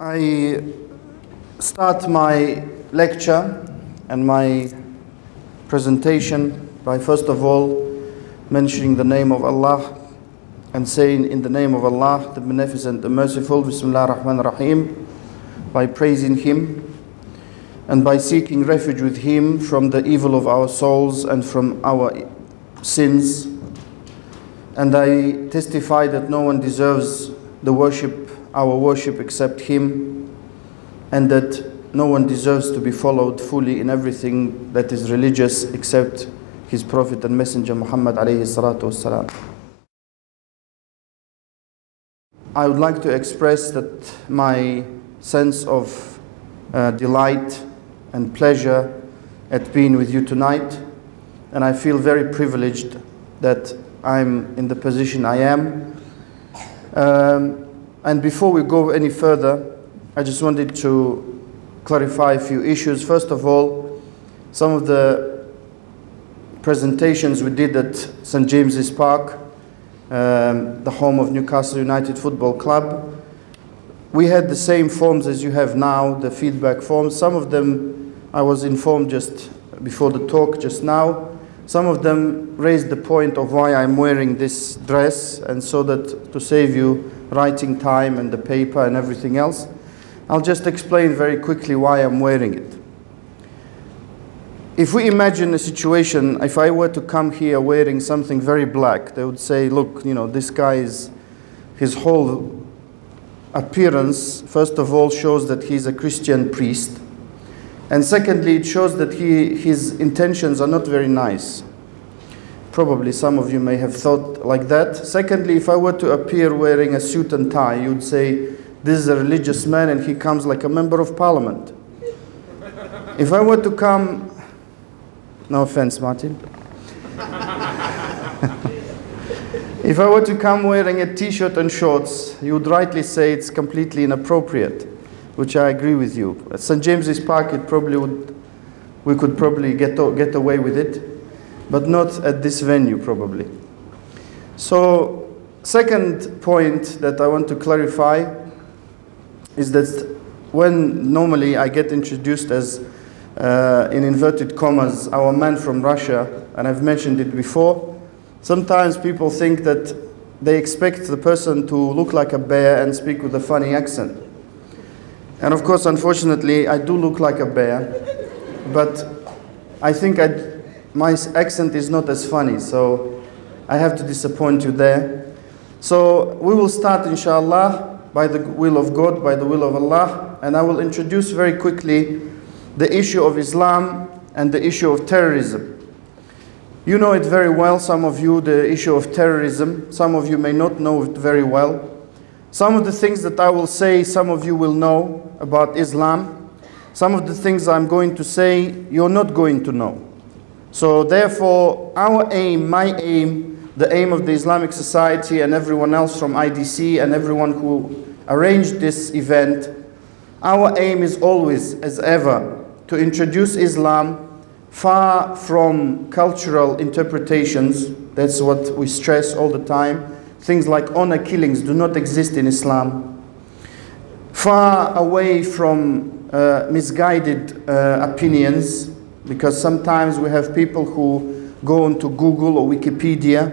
I start my lecture and my presentation by first of all mentioning the name of Allah and saying, in the name of Allah, the Beneficent, the Merciful, Bismillah ar-Rahman ar-Rahim, by praising Him and by seeking refuge with Him from the evil of our souls and from our sins. And I testify that no one deserves our worship except Him, and that no one deserves to be followed fully in everything that is religious except His Prophet and Messenger Muhammad alayhi salatu wassalam. I would like to express that my sense of delight and pleasure at being with you tonight, and I feel very privileged that I'm in the position I am. And before we go any further, I just wanted to clarify a few issues. First of all, some of the presentations we did at St. James's Park, the home of Newcastle United Football Club, we had the same forms as you have now, the feedback forms. Some of them I was informed just before the talk just now. Some of them raised the point of why I'm wearing this dress, and so that to save you writing time and the paper and everything else, I'll just explain very quickly why I'm wearing it. If we imagine a situation, if I were to come here wearing something very black, they would say, look, you know, this guy is, his whole appearance, first of all, shows that he's a Christian priest. And secondly, it shows that his intentions are not very nice. Probably some of you may have thought like that. Secondly, if I were to appear wearing a suit and tie, you'd say, this is a religious man and he comes like a member of parliament. If I were to come, no offense, Martin. If I were to come wearing a t-shirt and shorts, you would rightly say it's completely inappropriate, which I agree with you. At St. James's Park, we could probably get away with it, but not at this venue probably. So, second point that I want to clarify is that when normally I get introduced as, in inverted commas, our man from Russia, and I've mentioned it before, sometimes people think that they expect the person to look like a bear and speak with a funny accent. And of course, unfortunately, I do look like a bear, but I think my accent is not as funny, so I have to disappoint you there. So we will start, inshallah, by the will of God, by the will of Allah, and I will introduce very quickly the issue of Islam and the issue of terrorism. You know it very well, some of you, the issue of terrorism. Some of you may not know it very well. Some of the things that I will say, some of you will know about Islam. Some of the things I'm going to say, you're not going to know. So therefore, our aim, my aim, the aim of the Islamic Society and everyone else from IDC and everyone who arranged this event, our aim is always, as ever, to introduce Islam far from cultural interpretations. That's what we stress all the time. Things like honor killings do not exist in Islam. Far away from misguided opinions, because sometimes we have people who go onto Google or Wikipedia.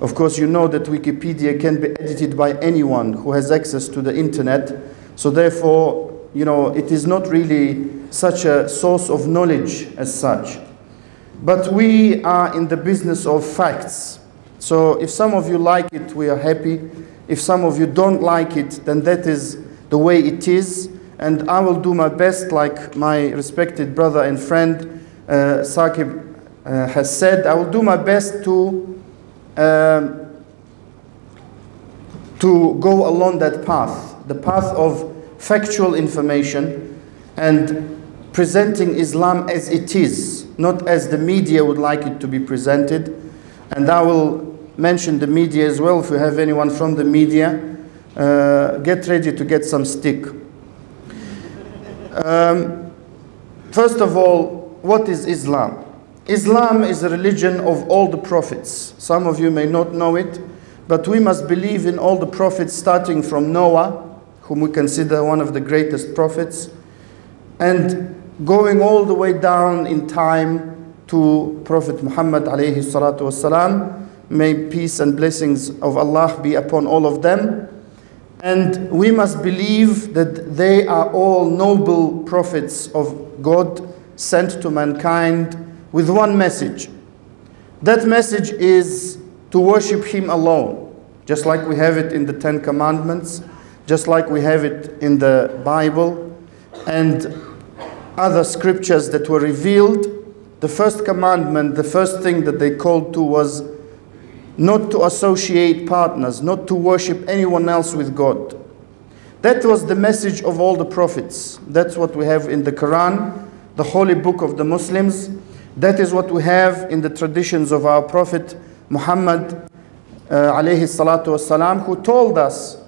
Of course, you know that Wikipedia can be edited by anyone who has access to the internet. So therefore, you know, it is not really such a source of knowledge as such. But we are in the business of facts. So if some of you like it, we are happy. If some of you don't like it, then that is the way it is. And I will do my best, like my respected brother and friend Saqib has said, I will do my best to go along that path, the path of factual information and presenting Islam as it is, not as the media would like it to be presented. And I will mention the media as well. If you have anyone from the media, get ready to get some stick. First of all, what is Islam? Islam is a religion of all the prophets. Some of you may not know it, but we must believe in all the prophets starting from Noah, whom we consider one of the greatest prophets, and going all the way down in time to Prophet Muhammad alayhi salatu wasalam. May peace and blessings of Allah be upon all of them. And we must believe that they are all noble prophets of God sent to mankind with one message. That message is to worship Him alone, just like we have it in the Ten Commandments, just like we have it in the Bible and other scriptures that were revealed. The first commandment, the first thing that they called to was not to associate partners, not to worship anyone else with God. That was the message of all the prophets. That's what we have in the Quran, the holy book of the Muslims. That is what we have in the traditions of our Prophet Muhammad alayhi salatu wasalam, who told us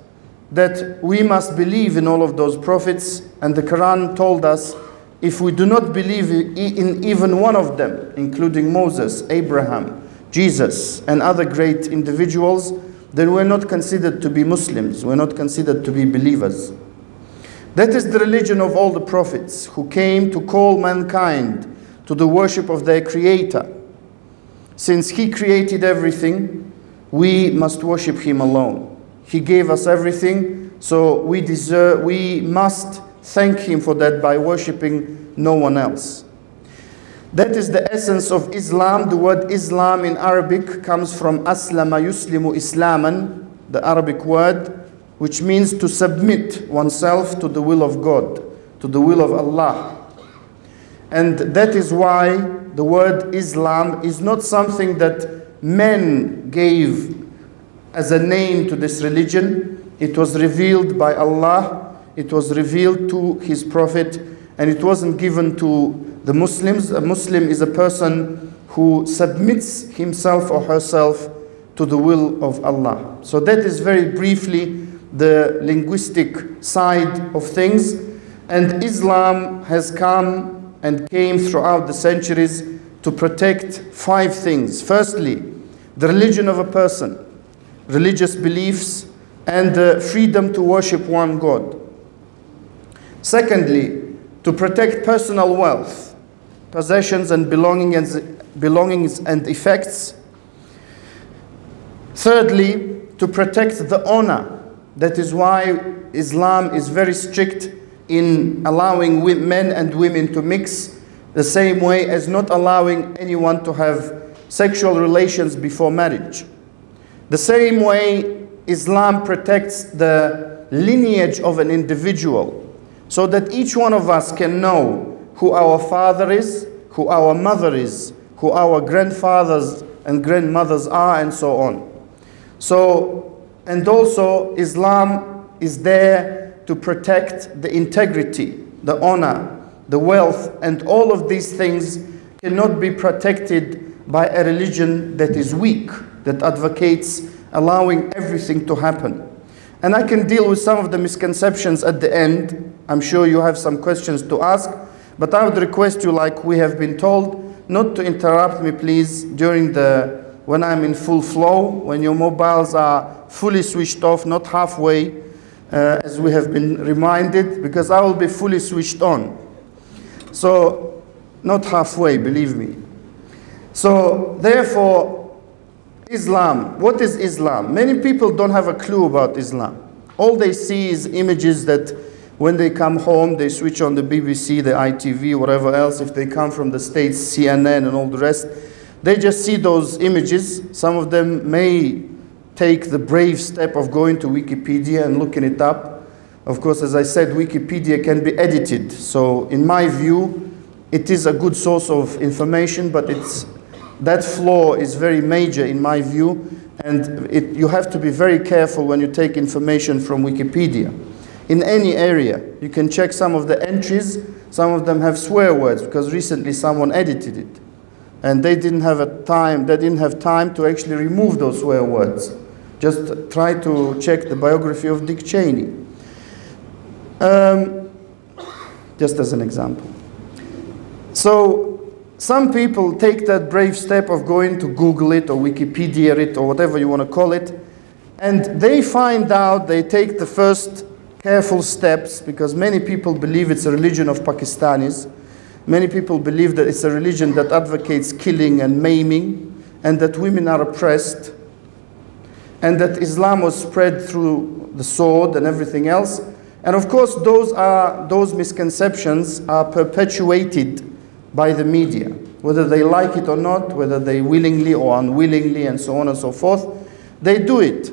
that we must believe in all of those prophets. And the Quran told us, if we do not believe in even one of them, including Moses, Abraham, Jesus, and other great individuals, then we're not considered to be Muslims. We're not considered to be believers. That is the religion of all the prophets who came to call mankind to the worship of their Creator. Since He created everything, we must worship Him alone. He gave us everything, so we must thank Him for that by worshiping no one else. That is the essence of Islam. The word Islam in Arabic comes from aslama yuslimu islaman, the Arabic word, which means to submit oneself to the will of God, to the will of Allah. And that is why the word Islam is not something that men gave as a name to this religion. It was revealed by Allah, it was revealed to His Prophet, and it wasn't given to the Muslims. A Muslim is a person who submits himself or herself to the will of Allah. So that is very briefly the linguistic side of things. And Islam has come and came throughout the centuries to protect 5 things. Firstly, the religion of a person, religious beliefs, and the freedom to worship one God. Secondly, to protect personal wealth, possessions and belongings and effects. Thirdly, to protect the honor. That is why Islam is very strict in allowing men and women to mix, the same way as not allowing anyone to have sexual relations before marriage. The same way Islam protects the lineage of an individual, so that each one of us can know who our father is, who our mother is, who our grandfathers and grandmothers are, and so on. And also Islam is there to protect the integrity, the honor, the wealth, and all of these things cannot be protected by a religion that is weak, that advocates allowing everything to happen. And I can deal with some of the misconceptions at the end. I'm sure you have some questions to ask, but I would request you, like we have been told, not to interrupt me, please, when I'm in full flow, when your mobiles are fully switched off, not halfway, as we have been reminded, because I will be fully switched on. So, not halfway, believe me. So, therefore, Islam. What is Islam? Many people don't have a clue about Islam. All they see is images that when they come home, they switch on the BBC, the ITV, whatever else. If they come from the States, CNN and all the rest, they just see those images. Some of them may take the brave step of going to Wikipedia and looking it up. Of course, as I said, Wikipedia can be edited. So in my view, it is a good source of information, but that flaw is very major in my view, and you have to be very careful when you take information from Wikipedia. In any area, you can check some of the entries. Some of them have swear words, because recently someone edited it. And they didn't have time to actually remove those swear words. Just try to check the biography of Dick Cheney. Just as an example. So, some people take that brave step of going to Google it or Wikipedia it or whatever you want to call it, and they find out, they take the first careful steps, because many people believe it's a religion of Pakistanis. Many people believe that it's a religion that advocates killing and maiming, and that women are oppressed, and that Islam was spread through the sword and everything else. And of course, those misconceptions are perpetuated by the media, whether they like it or not, whether they willingly or unwillingly, and so on and so forth. They do it.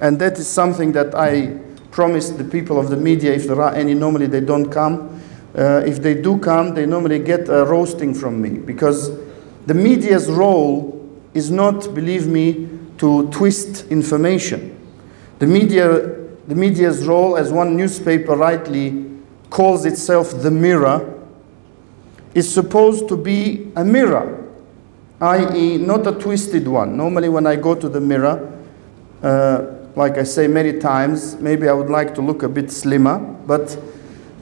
And that is something that I promise the people of the media, if there are any. Normally they don't come. If they do come, they normally get a roasting from me, because the media's role is not, believe me, to twist information. The media's role, as one newspaper rightly calls itself the mirror, is supposed to be a mirror, i.e. not a twisted one. Normally when I go to the mirror, like I say many times, maybe I would like to look a bit slimmer, but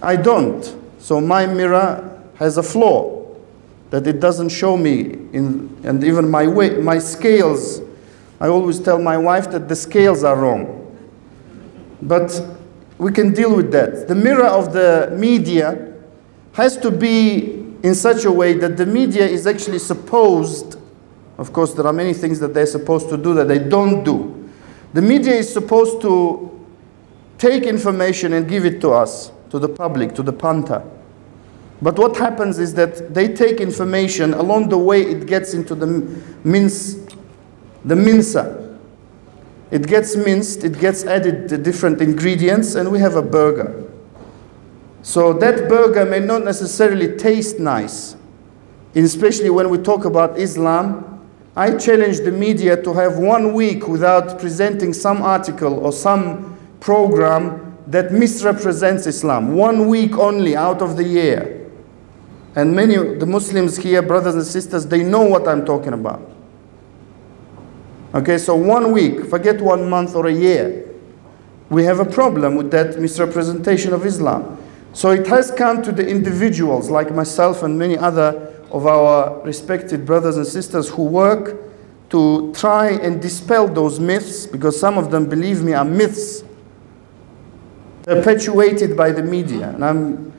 I don't. So my mirror has a flaw, that it doesn't show me, and even my weight, my scales, I always tell my wife that the scales are wrong. But we can deal with that. The mirror of the media has to be in such a way that the media is actually supposed, of course there are many things that they're supposed to do that they don't do. The media is supposed to take information and give it to us, to the public, to the punter. But what happens is that they take information, along the way it gets into the mincer. It gets minced, it gets added the different ingredients, and we have a burger. So that burger may not necessarily taste nice, especially when we talk about Islam. I challenge the media to have 1 week without presenting some article or some program that misrepresents Islam. 1 week only out of the year. And many of the Muslims here, brothers and sisters, they know what I'm talking about. Okay, so 1 week, forget 1 month or a year. We have a problem with that misrepresentation of Islam. So it has come to the individuals like myself and many other of our respected brothers and sisters who work to try and dispel those myths, because some of them, believe me, are myths perpetuated by the media. And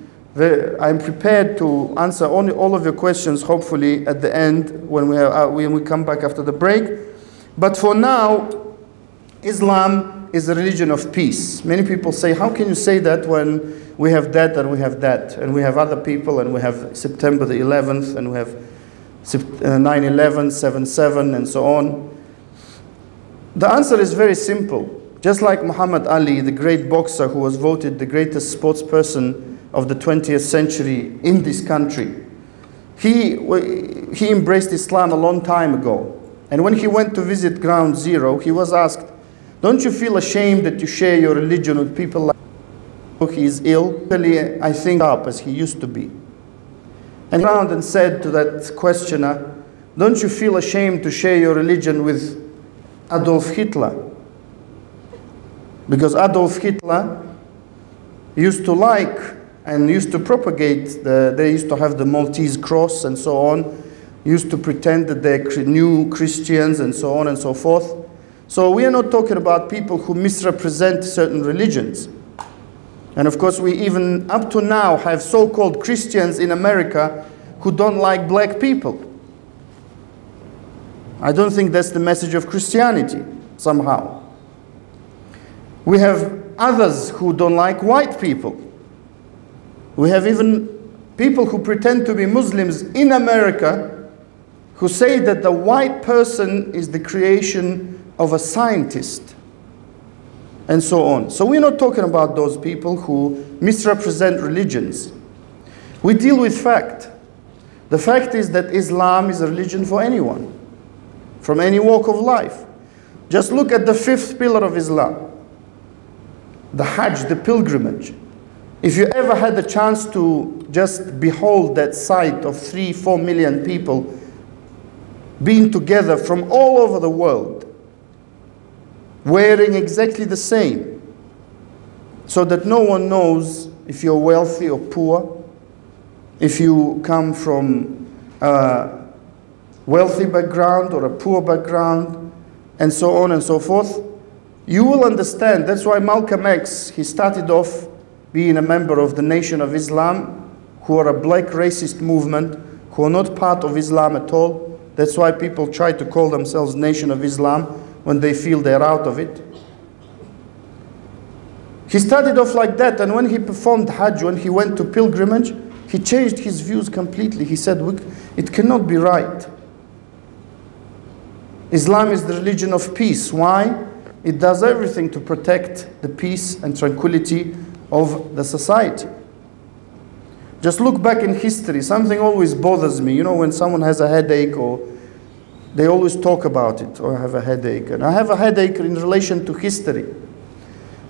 I'm prepared to answer all of your questions, hopefully, at the end when we come back after the break. But for now, Islam is a religion of peace. Many people say, how can you say that when we have that and we have that, and we have other people, and we have September the 11th, and we have 9/11, 7/7, and so on? The answer is very simple. Just like Muhammad Ali, the great boxer who was voted the greatest sports person of the 20th century in this country, he embraced Islam a long time ago. And when he went to visit Ground Zero, he was asked, don't you feel ashamed that you share your religion with people like he is ill? Really, I think up as he used to be. And he turned and said to that questioner, don't you feel ashamed to share your religion with Adolf Hitler? Because Adolf Hitler used to like and used to propagate, they used to have the Maltese cross and so on, used to pretend that they're new Christians and so on and so forth. So we are not talking about people who misrepresent certain religions. And of course we even up to now have so-called Christians in America who don't like black people. I don't think that's the message of Christianity somehow. We have others who don't like white people. We have even people who pretend to be Muslims in America who say that the white person is the creation of a scientist, and so on. So we're not talking about those people who misrepresent religions. We deal with fact. The fact is that Islam is a religion for anyone, from any walk of life. Just look at the 5th pillar of Islam, the Hajj, the pilgrimage. If you ever had the chance to just behold that sight of 3-4 million people being together from all over the world, wearing exactly the same, so that no one knows if you're wealthy or poor, if you come from a wealthy background or a poor background, and so on and so forth. You will understand, that's why Malcolm X, he started off being a member of the Nation of Islam, who are a black racist movement, who are not part of Islam at all. That's why people try to call themselves Nation of Islam when they feel they're out of it. He started off like that, and when he performed Hajj, when he went to pilgrimage, he changed his views completely. He said, it cannot be right. Islam is the religion of peace. Why? It does everything to protect the peace and tranquility of the society. Just look back in history. Something always bothers me. You know, when someone has a headache, or they always talk about it, or I have a headache. And I have a headache in relation to history.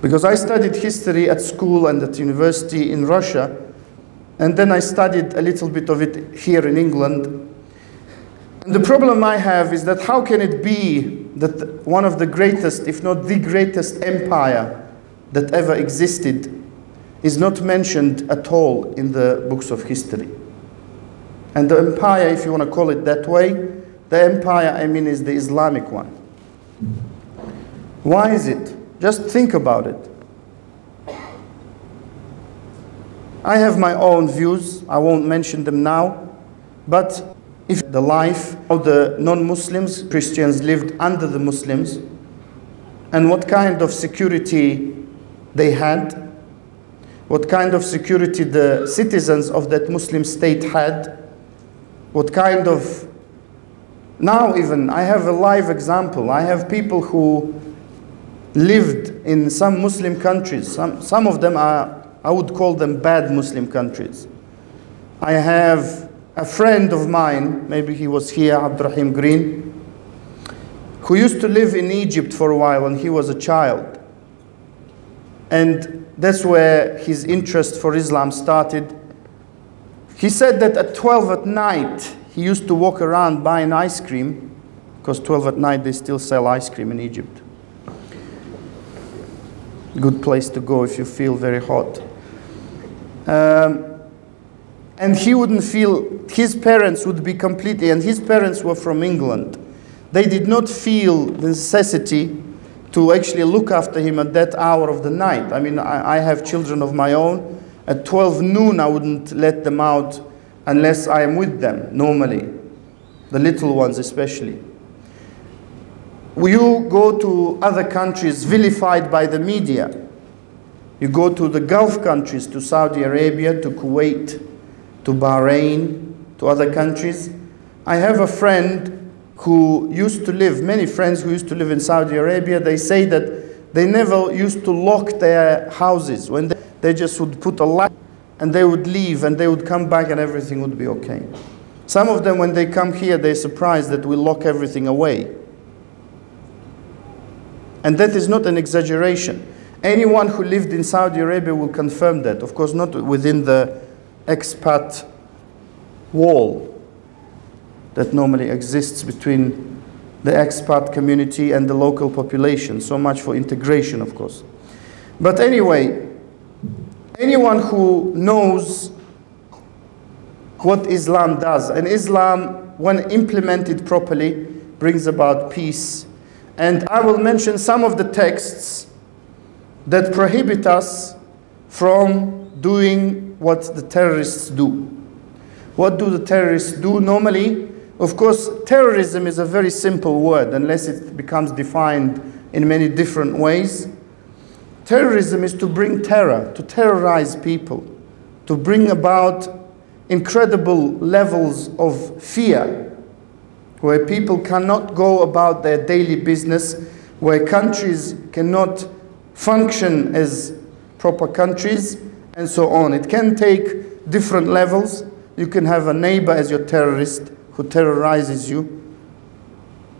Because I studied history at school and at university in Russia, and then I studied a little bit of it here in England. And the problem I have is that how can it be that one of the greatest, if not the greatest empire that ever existed is not mentioned at all in the books of history? And the empire, if you want to call it that way, the empire, I mean, is the Islamic one. Why is it? Just think about it. I have my own views. I won't mention them now. But if the life of the non-Muslims, Christians lived under the Muslims, and what kind of security they had, what kind of security the citizens of that Muslim state had, what kind of... Now even, I have a live example. I have people who lived in some Muslim countries. Some of them are, I would call them bad Muslim countries. I have a friend of mine, maybe he was here, Abdurrahim Green, who used to live in Egypt for a while when he was a child. And that's where his interest for Islam started. He said that at 12 at night, he used to walk around buying ice cream, because 12 at night they still sell ice cream in Egypt. Good place to go if you feel very hot. And he wouldn't feel, his parents would be completely, and his parents were from England. They did not feel the necessity to actually look after him at that hour of the night. I mean, I have children of my own. At 12 noon, I wouldn't let them out unless I am with them, normally. The little ones especially. You go to other countries vilified by the media. You go to the Gulf countries, to Saudi Arabia, to Kuwait, to Bahrain, to other countries. I have a friend who used to live, many friends who used to live in Saudi Arabia. They say that they never used to lock their houses. When they just would put a lock and they would leave and they would come back and everything would be okay. Some of them, when they come here, they're surprised that we lock everything away. And that is not an exaggeration. Anyone who lived in Saudi Arabia will confirm that. Of course, not within the expat wall that normally exists between the expat community and the local population. So much for integration, of course. But anyway, anyone who knows what Islam does, and Islam, when implemented properly, brings about peace. And I will mention some of the texts that prohibit us from doing what the terrorists do. What do the terrorists do? Normally, of course, terrorism is a very simple word unless it becomes defined in many different ways. Terrorism is to bring terror, to terrorize people, to bring about incredible levels of fear, where people cannot go about their daily business, where countries cannot function as proper countries, and so on. It can take different levels. You can have a neighbor as your terrorist who terrorizes you.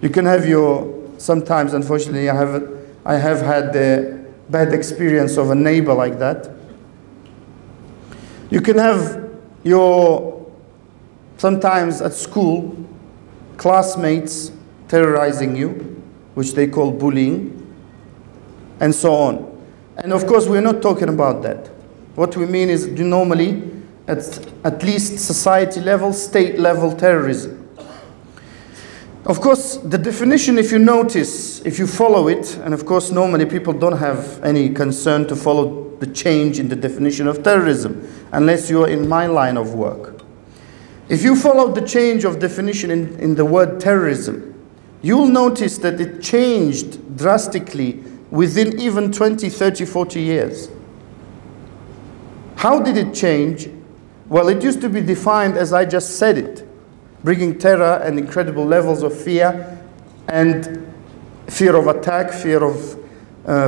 You can have sometimes, unfortunately, I have had the bad experience of a neighbor like that. You can have sometimes at school, classmates terrorizing you, which they call bullying, and so on. And of course, we're not talking about that. What we mean is normally, at least society level, state level terrorism. Of course, the definition, if you notice, if you follow it, and of course normally people don't have any concern to follow the change in the definition of terrorism, unless you are in my line of work. If you follow the change of definition in the word terrorism, you'll notice that it changed drastically within even 20, 30, 40 years. How did it change? Well, it used to be defined as I just said it, bringing terror and incredible levels of fear and fear of attack, fear of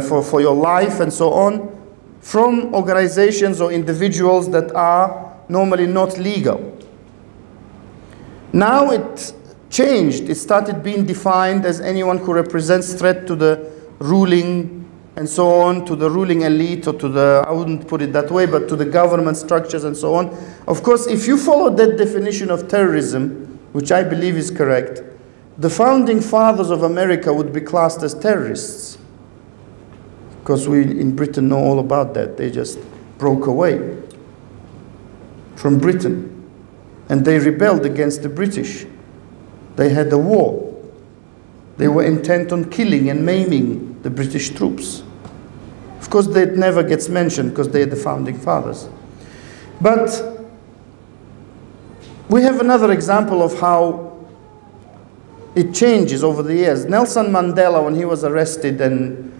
for your life and so on, from organizations or individuals that are normally not legal. Now it changed. It started being defined as anyone who represents threat to the ruling and so on, to the ruling elite, or to the, I wouldn't put it that way, but to the government structures and so on. Of course, if you follow that definition of terrorism, which I believe is correct, the founding fathers of America would be classed as terrorists. Because we in Britain know all about that. They just broke away from Britain. And they rebelled against the British. They had a war. They were intent on killing and maiming the British troops. Of course, that never gets mentioned because they're the founding fathers. But we have another example of how it changes over the years. Nelson Mandela, when he was arrested, and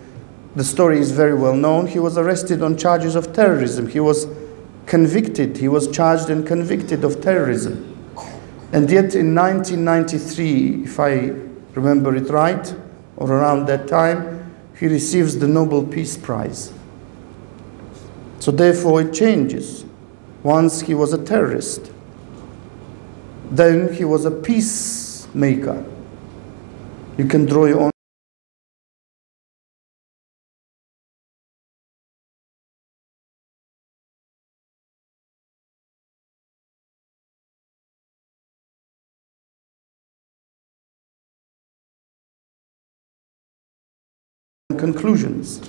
the story is very well known, he was arrested on charges of terrorism. He was convicted, he was charged and convicted of terrorism. And yet in 1993, if I remember it right, or around that time, he receives the Nobel Peace Prize. So therefore it changes. Once he was a terrorist, then he was a peacemaker. You can draw your own conclusions.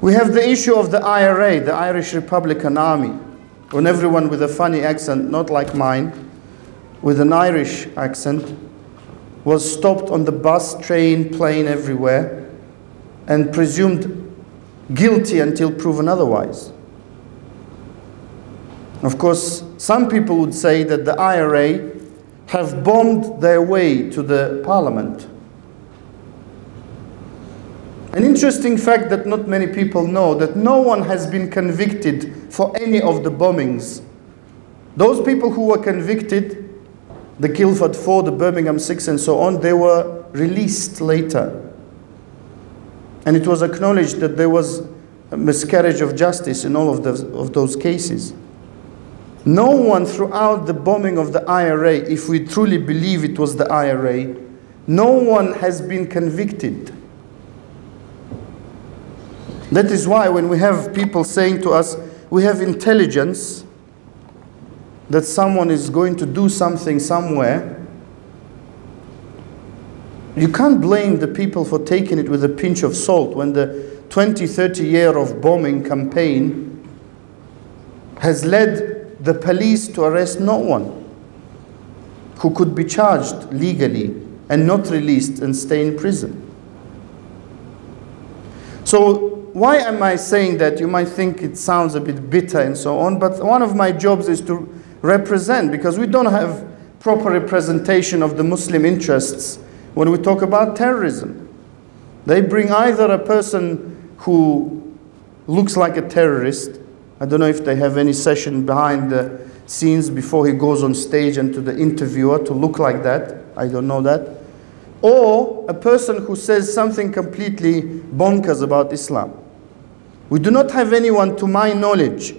We have the issue of the IRA, the Irish Republican Army, when everyone with a funny accent, not like mine, with an Irish accent, was stopped on the bus, train, plane, everywhere, and presumed guilty until proven otherwise. Of course, some people would say that the IRA have bombed their way to the parliament. An interesting fact that not many people know, that no one has been convicted for any of the bombings. Those people who were convicted, the Guildford 4, the Birmingham 6 and so on, they were released later. And it was acknowledged that there was a miscarriage of justice in all of those cases. No one throughout the bombing of the IRA, if we truly believe it was the IRA, no one has been convicted. That is why when we have people saying to us, we have intelligence that someone is going to do something somewhere, you can't blame the people for taking it with a pinch of salt when the 20, 30 year of bombing campaign has led the police to arrest no one who could be charged legally and not released and stay in prison. So why am I saying that? You might think it sounds a bit bitter and so on, but one of my jobs is to represent, because we don't have proper representation of the Muslim interests when we talk about terrorism. They bring either a person who looks like a terrorist, I don't know if they have any session behind the scenes before he goes on stage and to the interviewer to look like that, I don't know that, or a person who says something completely bonkers about Islam. We do not have anyone, to my knowledge,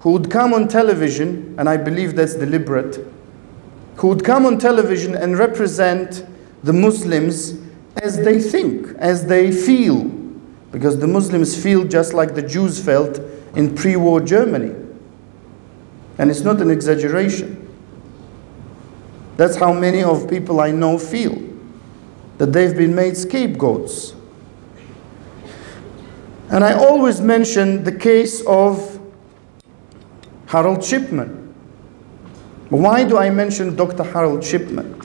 who would come on television, and I believe that's deliberate, who would come on television and represent the Muslims as they think, as they feel. Because the Muslims feel just like the Jews felt in pre-war Germany. And it's not an exaggeration. That's how many of people I know feel, that they've been made scapegoats. And I always mention the case of Harold Shipman. Why do I mention Dr. Harold Shipman?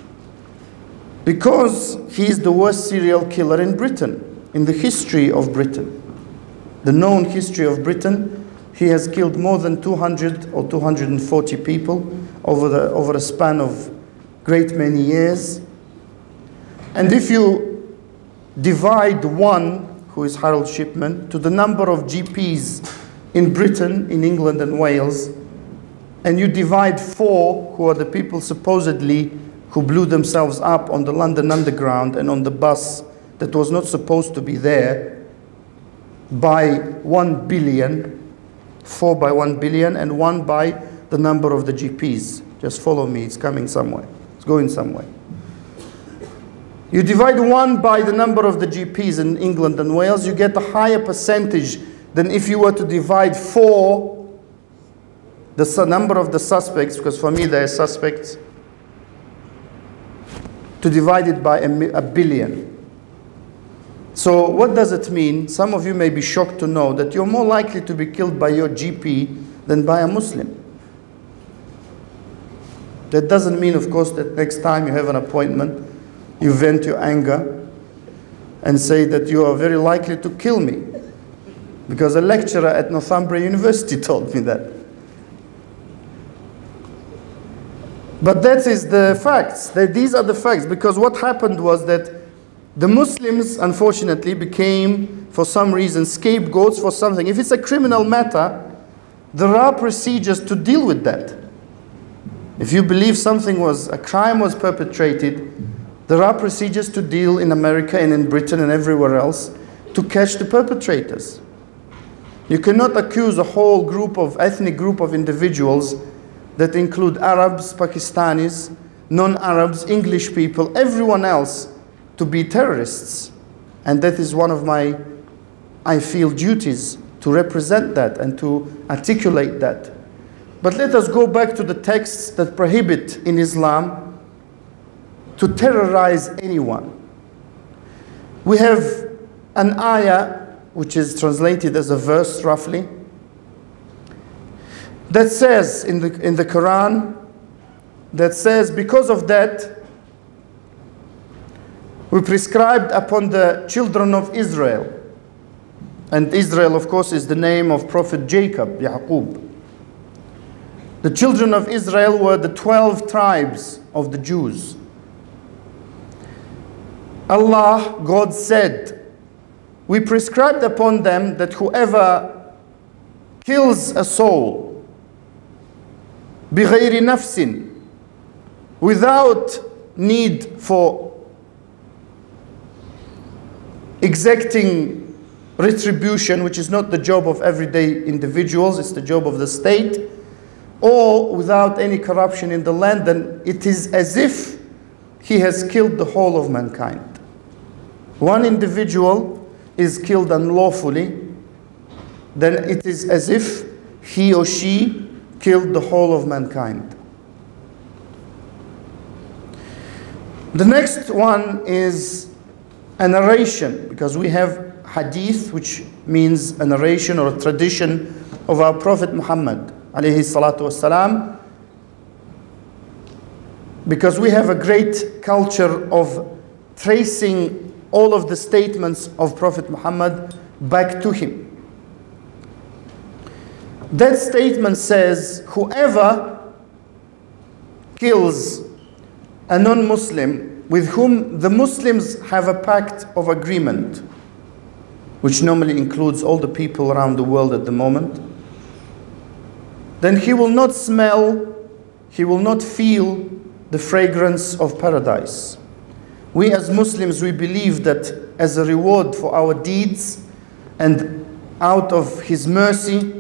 Because he is the worst serial killer in Britain, in the history of Britain. The known history of Britain, he has killed more than 200 or 240 people over a span of great many years. And if you divide one, who is Harold Shipman, to the number of GPs in Britain, in England and Wales, and you divide 4, who are the people supposedly who blew themselves up on the London Underground and on the bus that was not supposed to be there, by 1 billion, 4 by 1 billion, and 1 by the number of the GPs. Just follow me, it's coming somewhere. It's going somewhere. You divide 1 by the number of the GPs in England and Wales, you get a higher percentage than if you were to divide 4, the number of the suspects, because for me they are suspects, to divide it by a billion. So what does it mean? Some of you may be shocked to know that you're more likely to be killed by your GP than by a Muslim. That doesn't mean, of course, that next time you have an appointment, you vent your anger and say that you are very likely to kill me. Because a lecturer at Northumbria University told me that. But that is the facts. These are the facts. Because what happened was that the Muslims, unfortunately, became, for some reason, scapegoats for something. If it's a criminal matter, there are procedures to deal with that. If you believe a crime was perpetrated, there are procedures to deal in America and in Britain and everywhere else to catch the perpetrators. You cannot accuse a whole ethnic group of individuals that include Arabs, Pakistanis, non-Arabs, English people, everyone else, to be terrorists. And that is one of my, I feel, duties, to represent that and to articulate that. But let us go back to the texts that prohibit in Islam to terrorize anyone. We have an ayah, which is translated as a verse roughly, that says in the Quran, that says, because of that, we prescribed upon the children of Israel. And Israel, of course, is the name of Prophet Jacob, Yaqub. The children of Israel were the 12 tribes of the Jews. Allah, God said, we prescribed upon them that whoever kills a soul, بِغَيْرِ نَفْسٍ, without need for exacting retribution, which is not the job of everyday individuals, it's the job of the state, or without any corruption in the land, then it is as if he has killed the whole of mankind. One individual is killed unlawfully, then it is as if he or she killed the whole of mankind. The next one is a narration, because we have hadith, which means a narration or a tradition of our Prophet Muhammad alayhi salatu wasalam, because we have a great culture of tracing all of the statements of Prophet Muhammad back to him. That statement says, whoever kills a non-Muslim with whom the Muslims have a pact of agreement, which normally includes all the people around the world at the moment, then he will not smell, he will not feel the fragrance of paradise. We as Muslims, we believe that as a reward for our deeds and out of His mercy,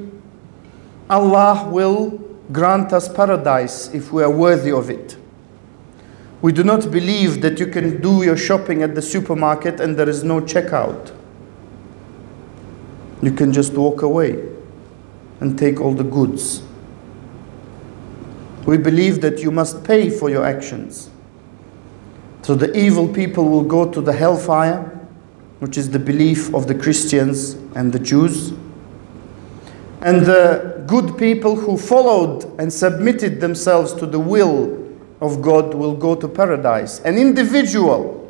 Allah will grant us paradise if we are worthy of it. We do not believe that you can do your shopping at the supermarket and there is no checkout. You can just walk away and take all the goods. We believe that you must pay for your actions. So the evil people will go to the hellfire, which is the belief of the Christians and the Jews. And the good people who followed and submitted themselves to the will of God will go to paradise. An individual,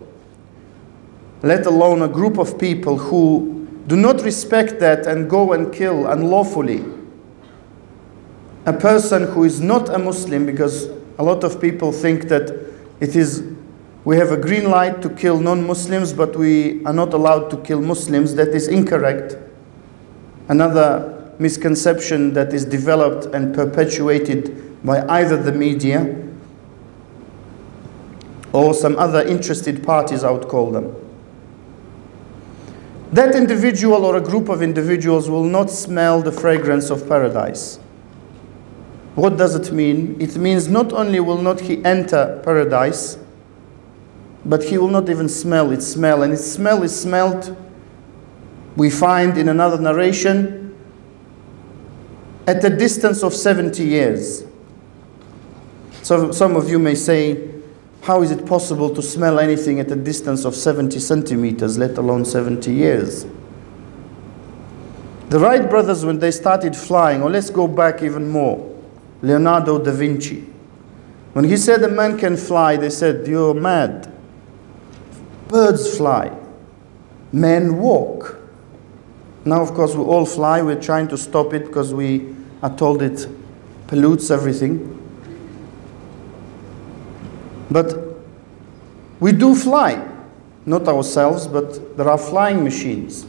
let alone a group of people who do not respect that and go and kill unlawfully a person who is not a Muslim, because a lot of people think that we have a green light to kill non-Muslims, but we are not allowed to kill Muslims. That is incorrect. Another misconception that is developed and perpetuated by either the media or some other interested parties, I would call them. That individual or a group of individuals will not smell the fragrance of paradise. What does it mean? It means not only will not he enter paradise, but he will not even smell its smell. And its smell is smelt, we find in another narration, at a distance of 70 years. So some of you may say, how is it possible to smell anything at a distance of 70 centimeters, let alone 70 years? The Wright brothers, when they started flying, or let's go back even more, Leonardo da Vinci, when he said a man can fly, they said, you're mad. Birds fly, men walk. Now, of course, we all fly. We're trying to stop it because we are told it pollutes everything. But we do fly, not ourselves, but there are flying machines.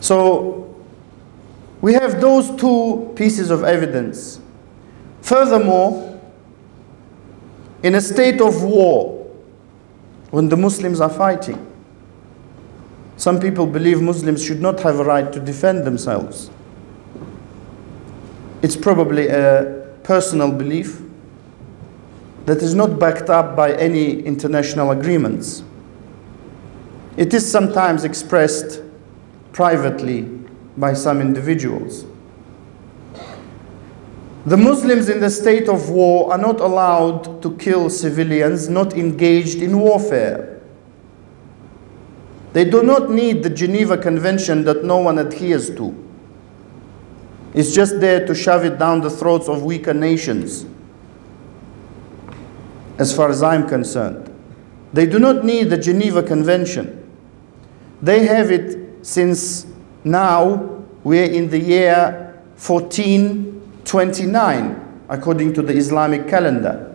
So we have those two pieces of evidence. Furthermore, in a state of war, when the Muslims are fighting, some people believe Muslims should not have a right to defend themselves. It's probably a personal belief that is not backed up by any international agreements. It is sometimes expressed privately by some individuals. The Muslims in the state of war are not allowed to kill civilians not engaged in warfare. They do not need the Geneva Convention that no one adheres to. It's just there to shove it down the throats of weaker nations, as far as I'm concerned. They do not need the Geneva Convention. They have it since now we're in the year 1429, according to the Islamic calendar.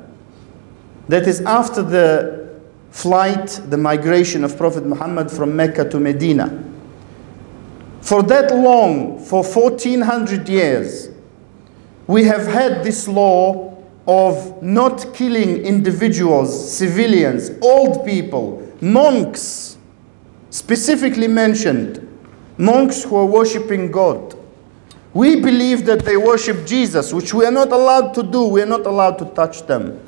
That is after the flight, the migration of Prophet Muhammad from Mecca to Medina. For that long, for 1400 years, we have had this law of not killing individuals, civilians, old people, monks, specifically mentioned, monks who are worshipping God. We believe that they worship Jesus, which we are not allowed to do. We are not allowed to touch them,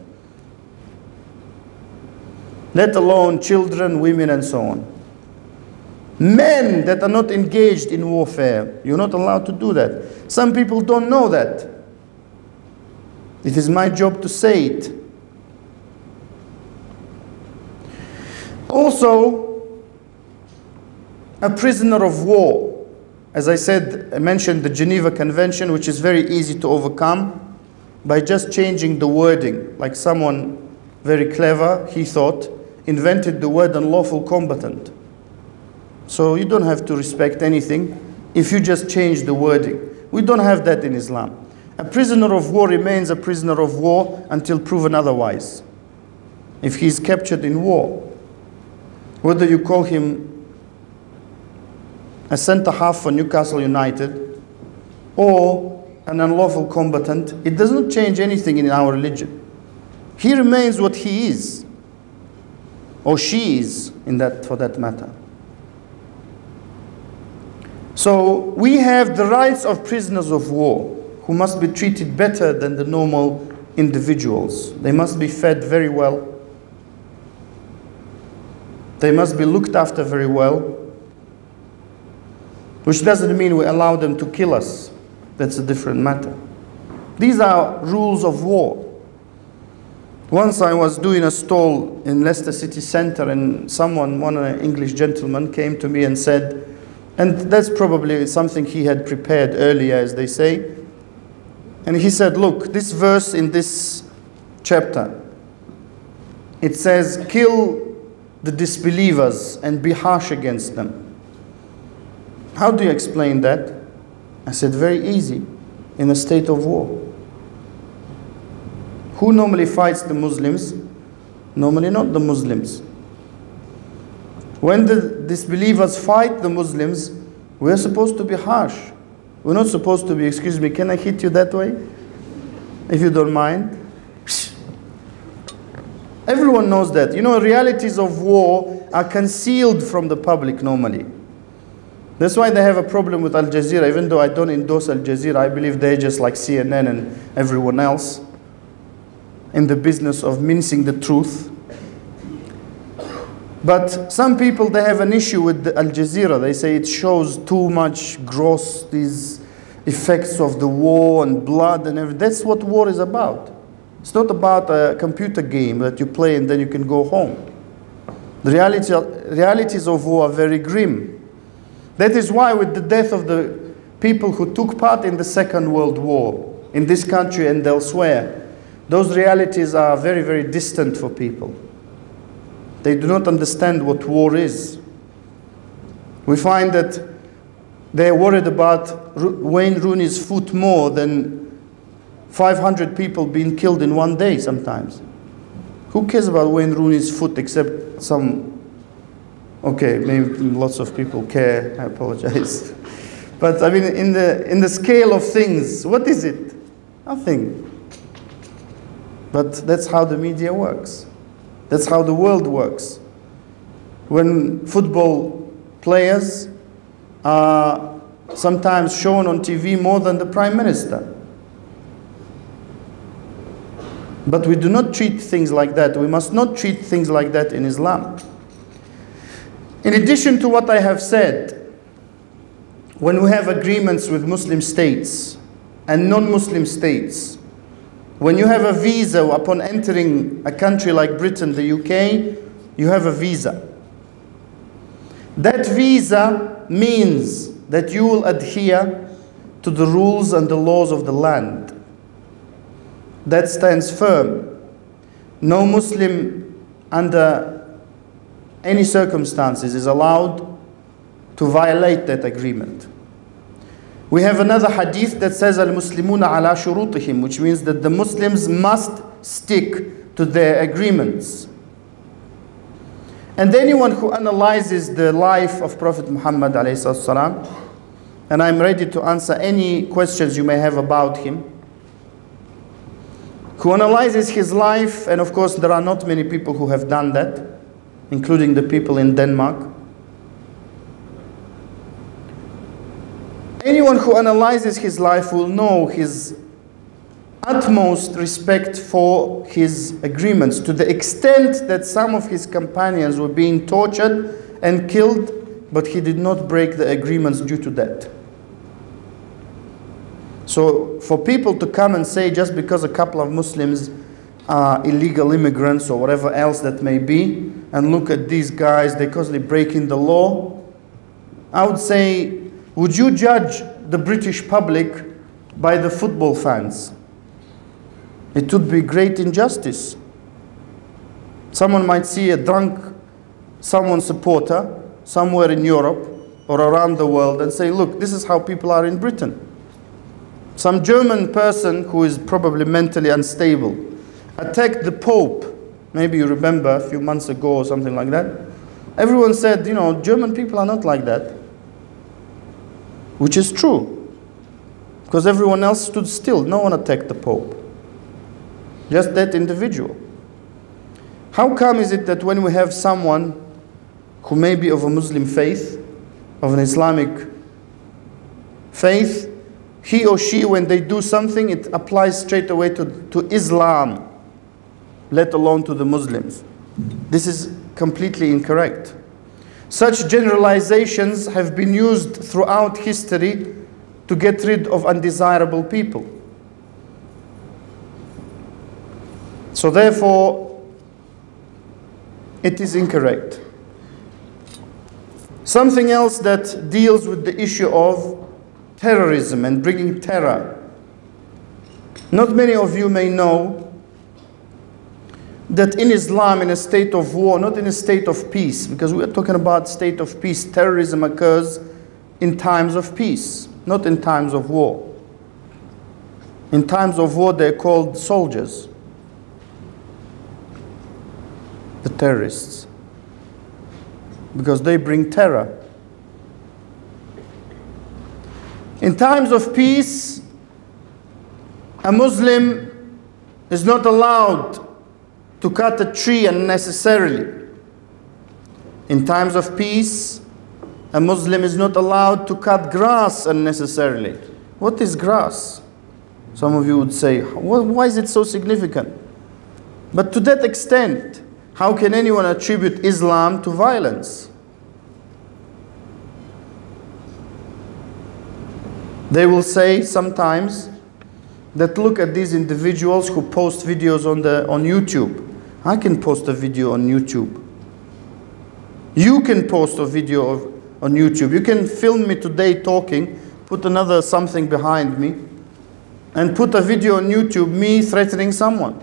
let alone children, women, and so on. Men that are not engaged in warfare, you're not allowed to do that. Some people don't know that. It is my job to say it. Also, a prisoner of war. As I said, I mentioned the Geneva Convention, which is very easy to overcome by just changing the wording. Like someone very clever, he thought, invented the word unlawful combatant. So you don't have to respect anything if you just change the wording. We don't have that in Islam. A prisoner of war remains a prisoner of war until proven otherwise. If he is captured in war, whether you call him a centre-half for Newcastle United or an unlawful combatant, it does not change anything in our religion. He remains what he is, or she is, for that matter. So we have the rights of prisoners of war who must be treated better than the normal individuals. They must be fed very well. They must be looked after very well, which doesn't mean we allow them to kill us. That's a different matter. These are rules of war. Once I was doing a stall in Leicester City Centre, and one English gentleman came to me and said, and that's probably something he had prepared earlier, as they say, And he said, look, this verse in this chapter, it says, kill the disbelievers and be harsh against them. How do you explain that? I said, very easy, in a state of war. Who normally fights the Muslims? Normally not the Muslims. When the disbelievers fight the Muslims, we're supposed to be harsh. We're not supposed to be, excuse me, can I hit you that way? If you don't mind. Everyone knows that. You know, realities of war are concealed from the public normally. That's why they have a problem with Al Jazeera. Even though I don't endorse Al Jazeera, I believe they're just like CNN and everyone else in the business of mincing the truth. But some people, they have an issue with Al Jazeera. They say it shows too much gross, these effects of the war and blood and everything. That's what war is about. It's not about a computer game that you play and then you can go home. The realities of war are very grim. That is why with the death of the people who took part in the Second World War, in this country and elsewhere, those realities are very, very distant for people. They do not understand what war is. We find that they're worried about Wayne Rooney's foot more than 500 people being killed in one day sometimes. Who cares about Wayne Rooney's foot except some, okay, maybe lots of people care, I apologize. But I mean, in the scale of things, what is it? Nothing. But that's how the media works. That's how the world works. When football players are sometimes shown on TV more than the Prime Minister. But we do not treat things like that. We must not treat things like that in Islam. In addition to what I have said, when we have agreements with Muslim states and non-Muslim states, when you have a visa upon entering a country like Britain, the UK, you have a visa. That visa means that you will adhere to the rules and the laws of the land. That stands firm. No Muslim under any circumstances is allowed to violate that agreement. We have another hadith that says al-Muslimuna ala shurutihim, which means that the Muslims must stick to their agreements. And anyone who analyzes the life of Prophet Muhammad alayhi salam, and I'm ready to answer any questions you may have about him, who analyzes his life, and of course there are not many people who have done that, including the people in Denmark. Anyone who analyzes his life will know his utmost respect for his agreements, to the extent that some of his companions were being tortured and killed, but he did not break the agreements due to that. So for people to come and say just because a couple of Muslims are illegal immigrants or whatever else that may be, and look at these guys, they're constantly breaking the law, I would say, would you judge the British public by the football fans? It would be great injustice. Someone might see a drunk someone's supporter somewhere in Europe or around the world and say, look, this is how people are in Britain. Some German person who is probably mentally unstable attacked the Pope. Maybe you remember a few months ago or something like that. Everyone said, you know, German people are not like that. Which is true. Because everyone else stood still. No one attacked the Pope. Just that individual. How come is it that when we have someone who may be of a Muslim faith, of an Islamic faith, he or she, when they do something, it applies straight away to Islam, let alone to the Muslims? This is completely incorrect. Such generalizations have been used throughout history to get rid of undesirable people. So therefore, it is incorrect. Something else that deals with the issue of terrorism and bringing terror. Not many of you may know that in Islam, in a state of war, not in a state of peace, because we are talking about state of peace, terrorism occurs in times of peace, not in times of war. In times of war, they're called soldiers, the terrorists, because they bring terror. In times of peace, a Muslim is not allowed to cut a tree unnecessarily. In times of peace, a Muslim is not allowed to cut grass unnecessarily. What is grass? Some of you would say, why is it so significant? But to that extent, how can anyone attribute Islam to violence? They will say sometimes that look at these individuals who post videos on YouTube. I can post a video on YouTube. You can post a video on YouTube. You can film me today talking, put another something behind me, and put a video on YouTube, me threatening someone.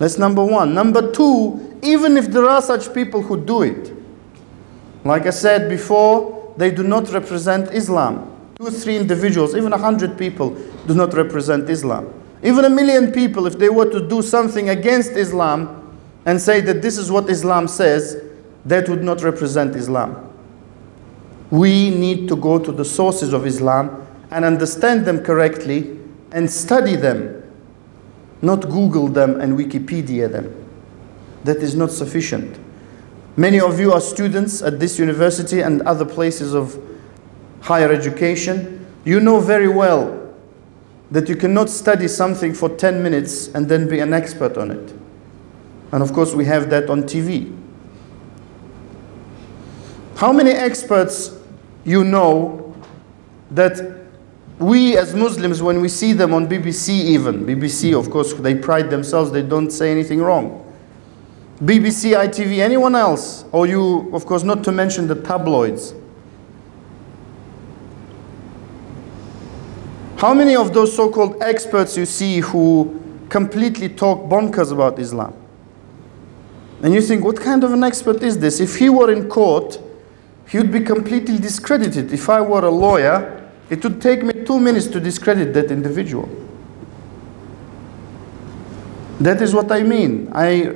That's number one. Number two, even if there are such people who do it, like I said before, they do not represent Islam. 2 or 3 individuals, even 100 people do not represent Islam. Even 1 million people, if they were to do something against Islam and say that this is what Islam says, that would not represent Islam. We need to go to the sources of Islam and understand them correctly and study them, not Google them and Wikipedia them. That is not sufficient. Many of you are students at this university and other places of higher education. You know very well that you cannot study something for 10 minutes and then be an expert on it. And of course we have that on TV. How many experts you know that we as Muslims, when we see them on BBC even, BBC of course they pride themselves, they don't say anything wrong. BBC, ITV, anyone else, or you, of course not to mention the tabloids. How many of those so-called experts you see who completely talk bonkers about Islam? And you think, what kind of an expert is this? If he were in court, he would be completely discredited. If I were a lawyer, it would take me 2 minutes to discredit that individual. That is what I mean. I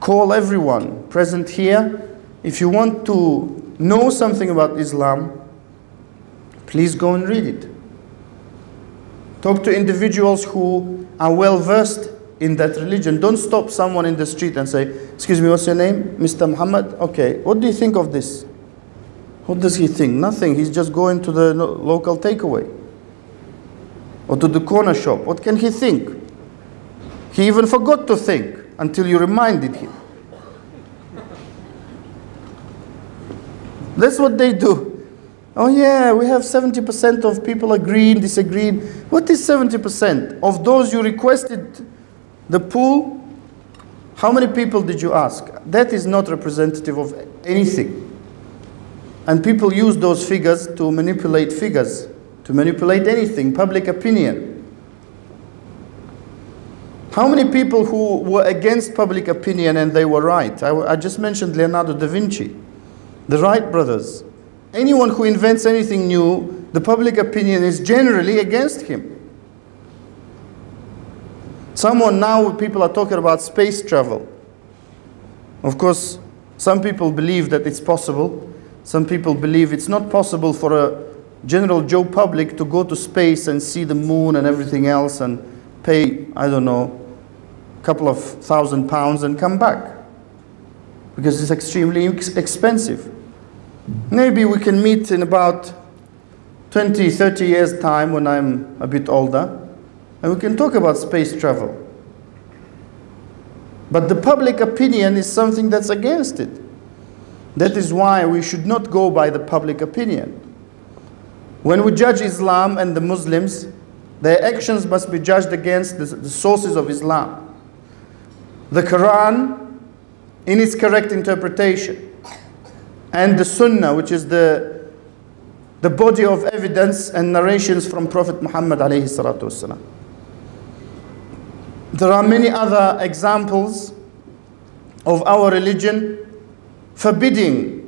call everyone present here, if you want to know something about Islam, please go and read it. Talk to individuals who are well versed in that religion. Don't stop someone in the street and say, excuse me, what's your name? Mr. Muhammad? Okay, what do you think of this? What does he think? Nothing. He's just going to the local takeaway or to the corner shop. What can he think? He even forgot to think until you reminded him. That's what they do. Oh yeah, we have 70% of people agreeing, disagreeing. What is 70%? Of those you requested the pool, how many people did you ask? That is not representative of anything. And people use those figures to manipulate anything, public opinion. How many people who were against public opinion and they were right? I just mentioned Leonardo da Vinci, the Wright brothers. Anyone who invents anything new, the public opinion is generally against him. Now people are talking about space travel. Of course, some people believe that it's possible. Some people believe it's not possible for a general Joe public to go to space and see the moon and everything else and pay, I don't know, a couple of £1,000 and come back, because it's extremely expensive. Maybe we can meet in about 20, 30 years' time when I'm a bit older, and we can talk about space travel. But the public opinion is something that's against it. That is why we should not go by the public opinion. When we judge Islam and the Muslims, their actions must be judged against the sources of Islam. The Quran, in its correct interpretation, and the Sunnah, which is the body of evidence and narrations from Prophet Muhammad alayhi salatu wasalam. There are many other examples of our religion forbidding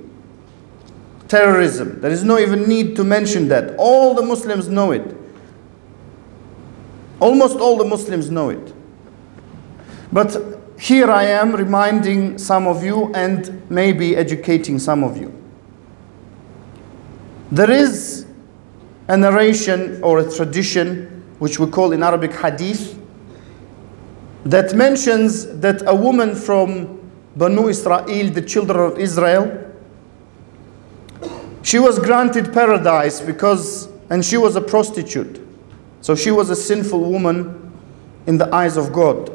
terrorism. There is no even need to mention that. All the Muslims know it. Almost all the Muslims know it. But here I am reminding some of you and maybe educating some of you. There is a narration or a tradition, which we call in Arabic hadith, that mentions that a woman from Banu Israel, the children of Israel, she was granted paradise and she was a prostitute. So she was a sinful woman in the eyes of God.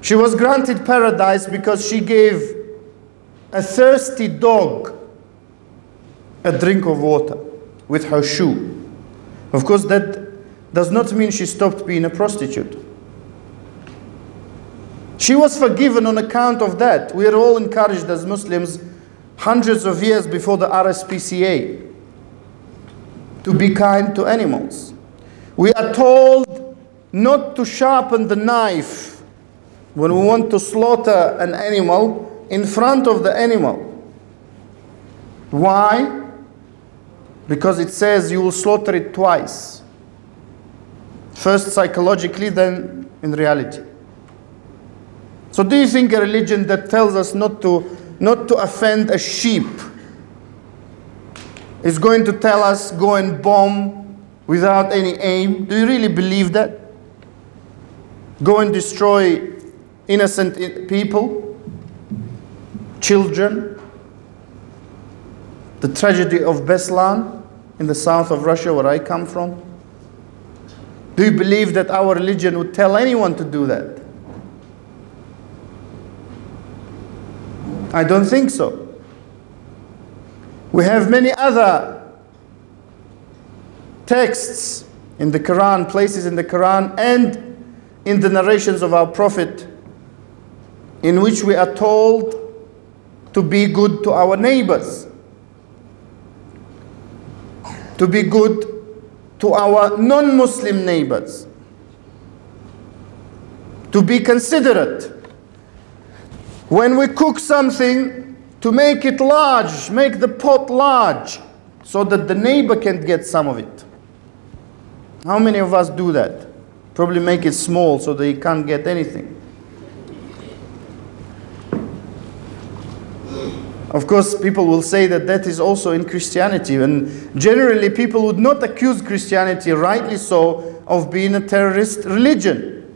She was granted paradise because she gave a thirsty dog a drink of water with her shoe. Of course, that does not mean she stopped being a prostitute. She was forgiven on account of that. We are all encouraged as Muslims hundreds of years before the RSPCA to be kind to animals. We are told not to sharpen the knife when we want to slaughter an animal in front of the animal. Why? Because it says you will slaughter it twice. First psychologically, then in reality. So do you think a religion that tells us not to offend a sheep is going to tell us go and bomb without any aim? Do you really believe that? Go and destroy innocent people, children? The tragedy of Beslan in the south of Russia, where I come from. Do you believe that our religion would tell anyone to do that? I don't think so. We have many other texts in the Quran, places in the Quran and in the narrations of our Prophet, in which we are told to be good to our neighbors, to be good to our non-Muslim neighbors, to be considerate. When we cook something, to make it large, make the pot large, so that the neighbor can get some of it. How many of us do that? Probably make it small so they can't get anything. Of course, people will say that that is also in Christianity, and generally people would not accuse Christianity, rightly so, of being a terrorist religion.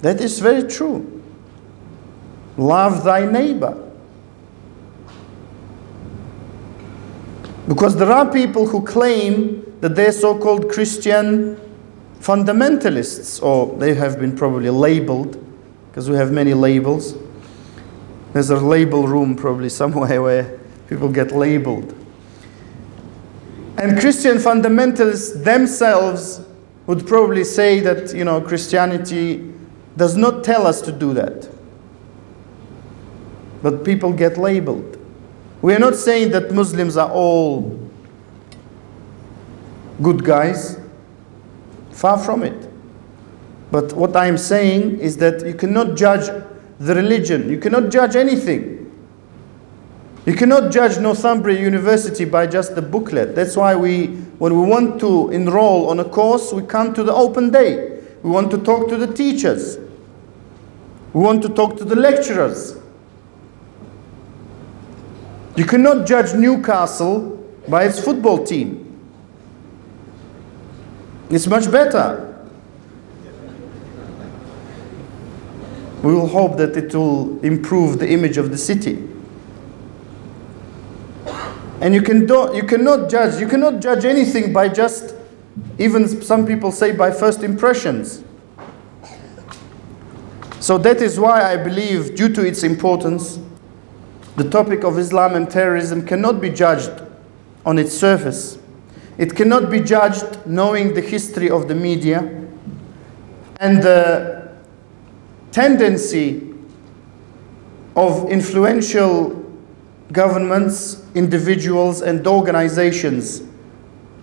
That is very true. Love thy neighbor. Because there are people who claim that they're so-called Christian fundamentalists, or they have been probably labeled, because we have many labels. There's a label room probably somewhere where people get labeled. And Christian fundamentalists themselves would probably say that, you know, Christianity does not tell us to do that. But people get labeled. We are not saying that Muslims are all good guys. Far from it. But what I am saying is that you cannot judge the religion. You cannot judge anything. You cannot judge Northumbria University by just the booklet. That's why when we want to enroll on a course, we come to the open day. We want to talk to the teachers. We want to talk to the lecturers. You cannot judge Newcastle by its football team. It's much better. We will hope that it will improve the image of the city. And you cannot judge anything by just, even some people say, by first impressions. So that is why I believe, due to its importance, the topic of Islam and terrorism cannot be judged on its surface. It cannot be judged knowing the history of the media and the tendency of influential governments, individuals, and organizations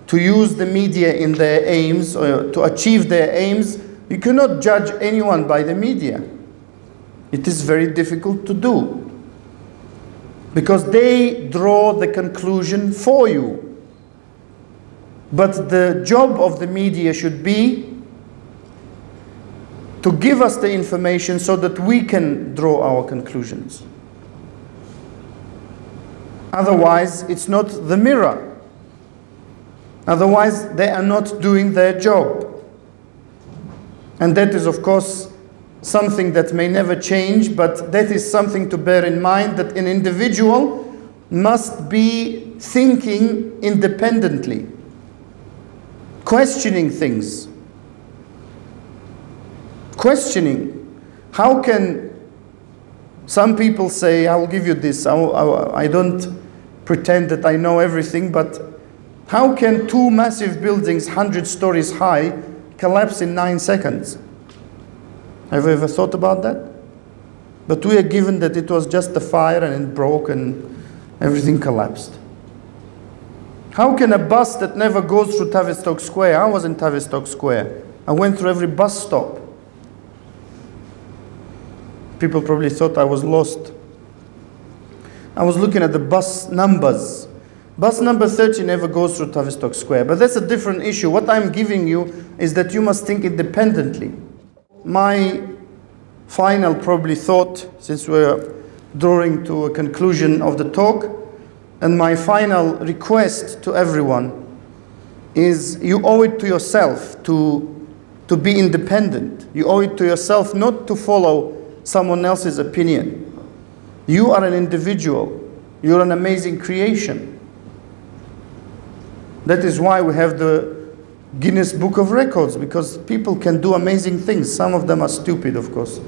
to use the media in their aims, or to achieve their aims You cannot judge anyone by the media. It is very difficult to do, because they draw the conclusion for you. But the job of the media should be to give us the information so that we can draw our conclusions. Otherwise, it's not the mirror. Otherwise, they are not doing their job. And that is, of course, something that may never change, but that is something to bear in mind, that an individual must be thinking independently, questioning things. Questioning. How can some people say, I will give you this, I don't pretend that I know everything, but how can two massive buildings, 100 stories high, collapse in 9 seconds? Have you ever thought about that? But we are given that it was just a fire and it broke and everything collapsed. How can a bus that never goes through Tavistock Square? I was in Tavistock Square. I went through every bus stop. People probably thought I was lost. I was looking at the bus numbers. Bus number 30 never goes through Tavistock Square, but that's a different issue. What I'm giving you is that you must think independently. My final probably thought, since we're drawing to a conclusion of the talk, and my final request to everyone is you owe it to yourself to be independent. You owe it to yourself not to follow someone else's opinion. You are an individual. You're an amazing creation. That is why we have the Guinness Book of Records, because people can do amazing things. Some of them are stupid, of course,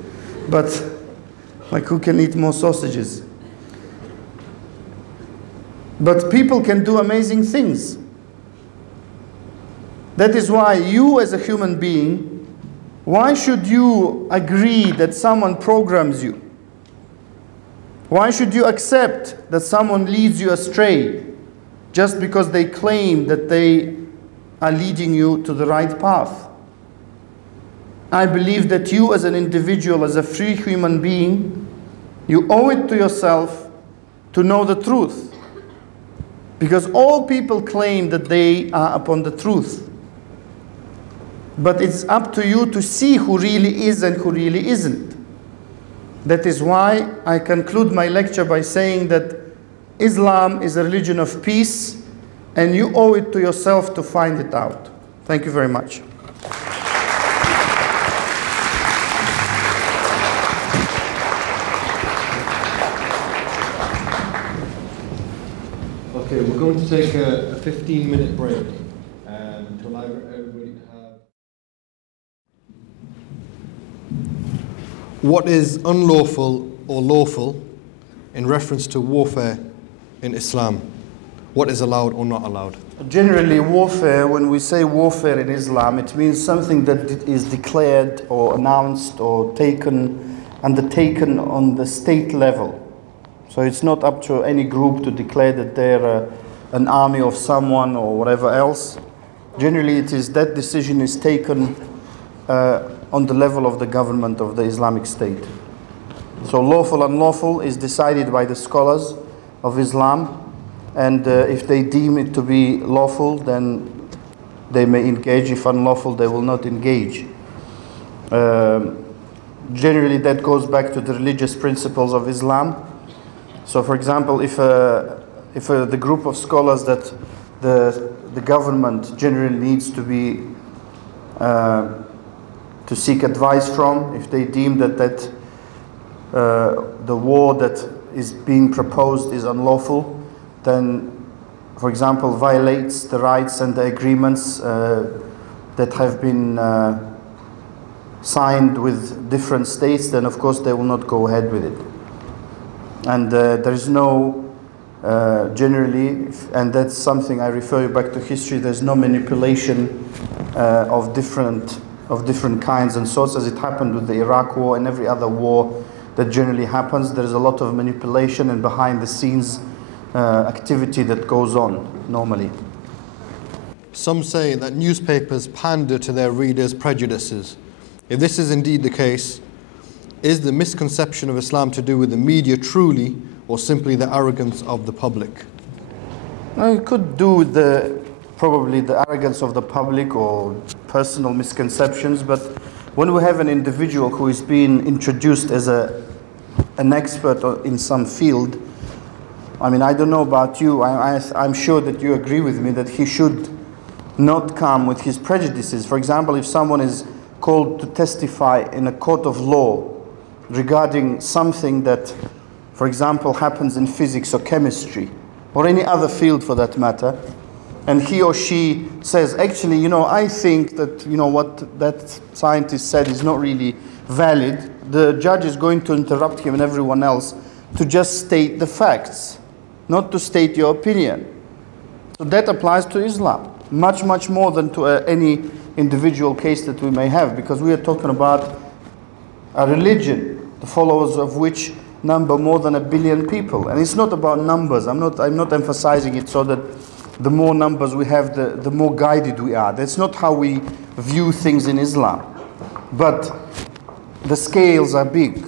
but like who can eat more sausages? But people can do amazing things. That is why you as a human being, why should you agree that someone programs you? Why should you accept that someone leads you astray just because they claim that they are leading you to the right path? I believe that you as an individual, as a free human being, you owe it to yourself to know the truth. Because all people claim that they are upon the truth. But it's up to you to see who really is and who really isn't. That is why I conclude my lecture by saying that Islam is a religion of peace, and you owe it to yourself to find it out. Thank you very much. Okay, we're going to take a 15-minute break to allow everybody to have... What is unlawful or lawful in reference to warfare in Islam? What is allowed or not allowed? Generally, warfare, when we say warfare in Islam, it means something that is declared or announced or undertaken on the state level. So it's not up to any group to declare that they're an army of someone or whatever else. Generally, it is that decision is taken on the level of the government of the Islamic State. So lawful, unlawful is decided by the scholars of Islam, and if they deem it to be lawful, then they may engage. If unlawful, they will not engage. Generally, that goes back to the religious principles of Islam. So, for example, if the group of scholars that the government generally needs to be to seek advice from, if they deem that the war that is being proposed is unlawful, then, for example, violates the rights and the agreements that have been signed with different states, then of course they will not go ahead with it. And there is no, generally, and that's something I refer you back to history, there's no manipulation of different kinds and sorts, as it happened with the Iraq war and every other war that generally happens. There's a lot of manipulation and behind the scenes activity that goes on normally. Some say that newspapers pander to their readers' prejudices If this is indeed the case, is the misconception of Islam to do with the media truly, or simply the arrogance of the public? Well, it could do with probably the arrogance of the public or personal misconceptions, but when we have an individual who is being introduced as an expert in some field, I mean, I don't know about you, I'm sure that you agree with me that he should not come with his prejudices. For example, if someone is called to testify in a court of law regarding something that, for example, happens in physics or chemistry, or any other field for that matter, and he or she says, actually, you know, I think that, you know, what that scientist said is not really valid, the judge is going to interrupt him and everyone else to just state the facts, not to state your opinion. So that applies to Islam, much, much more than to any individual case that we may have, because we are talking about a religion, the followers of which number more than 1 billion people. And it's not about numbers. I'm not emphasizing it so that the more numbers we have, the more guided we are. That's not how we view things in Islam. But the scales are big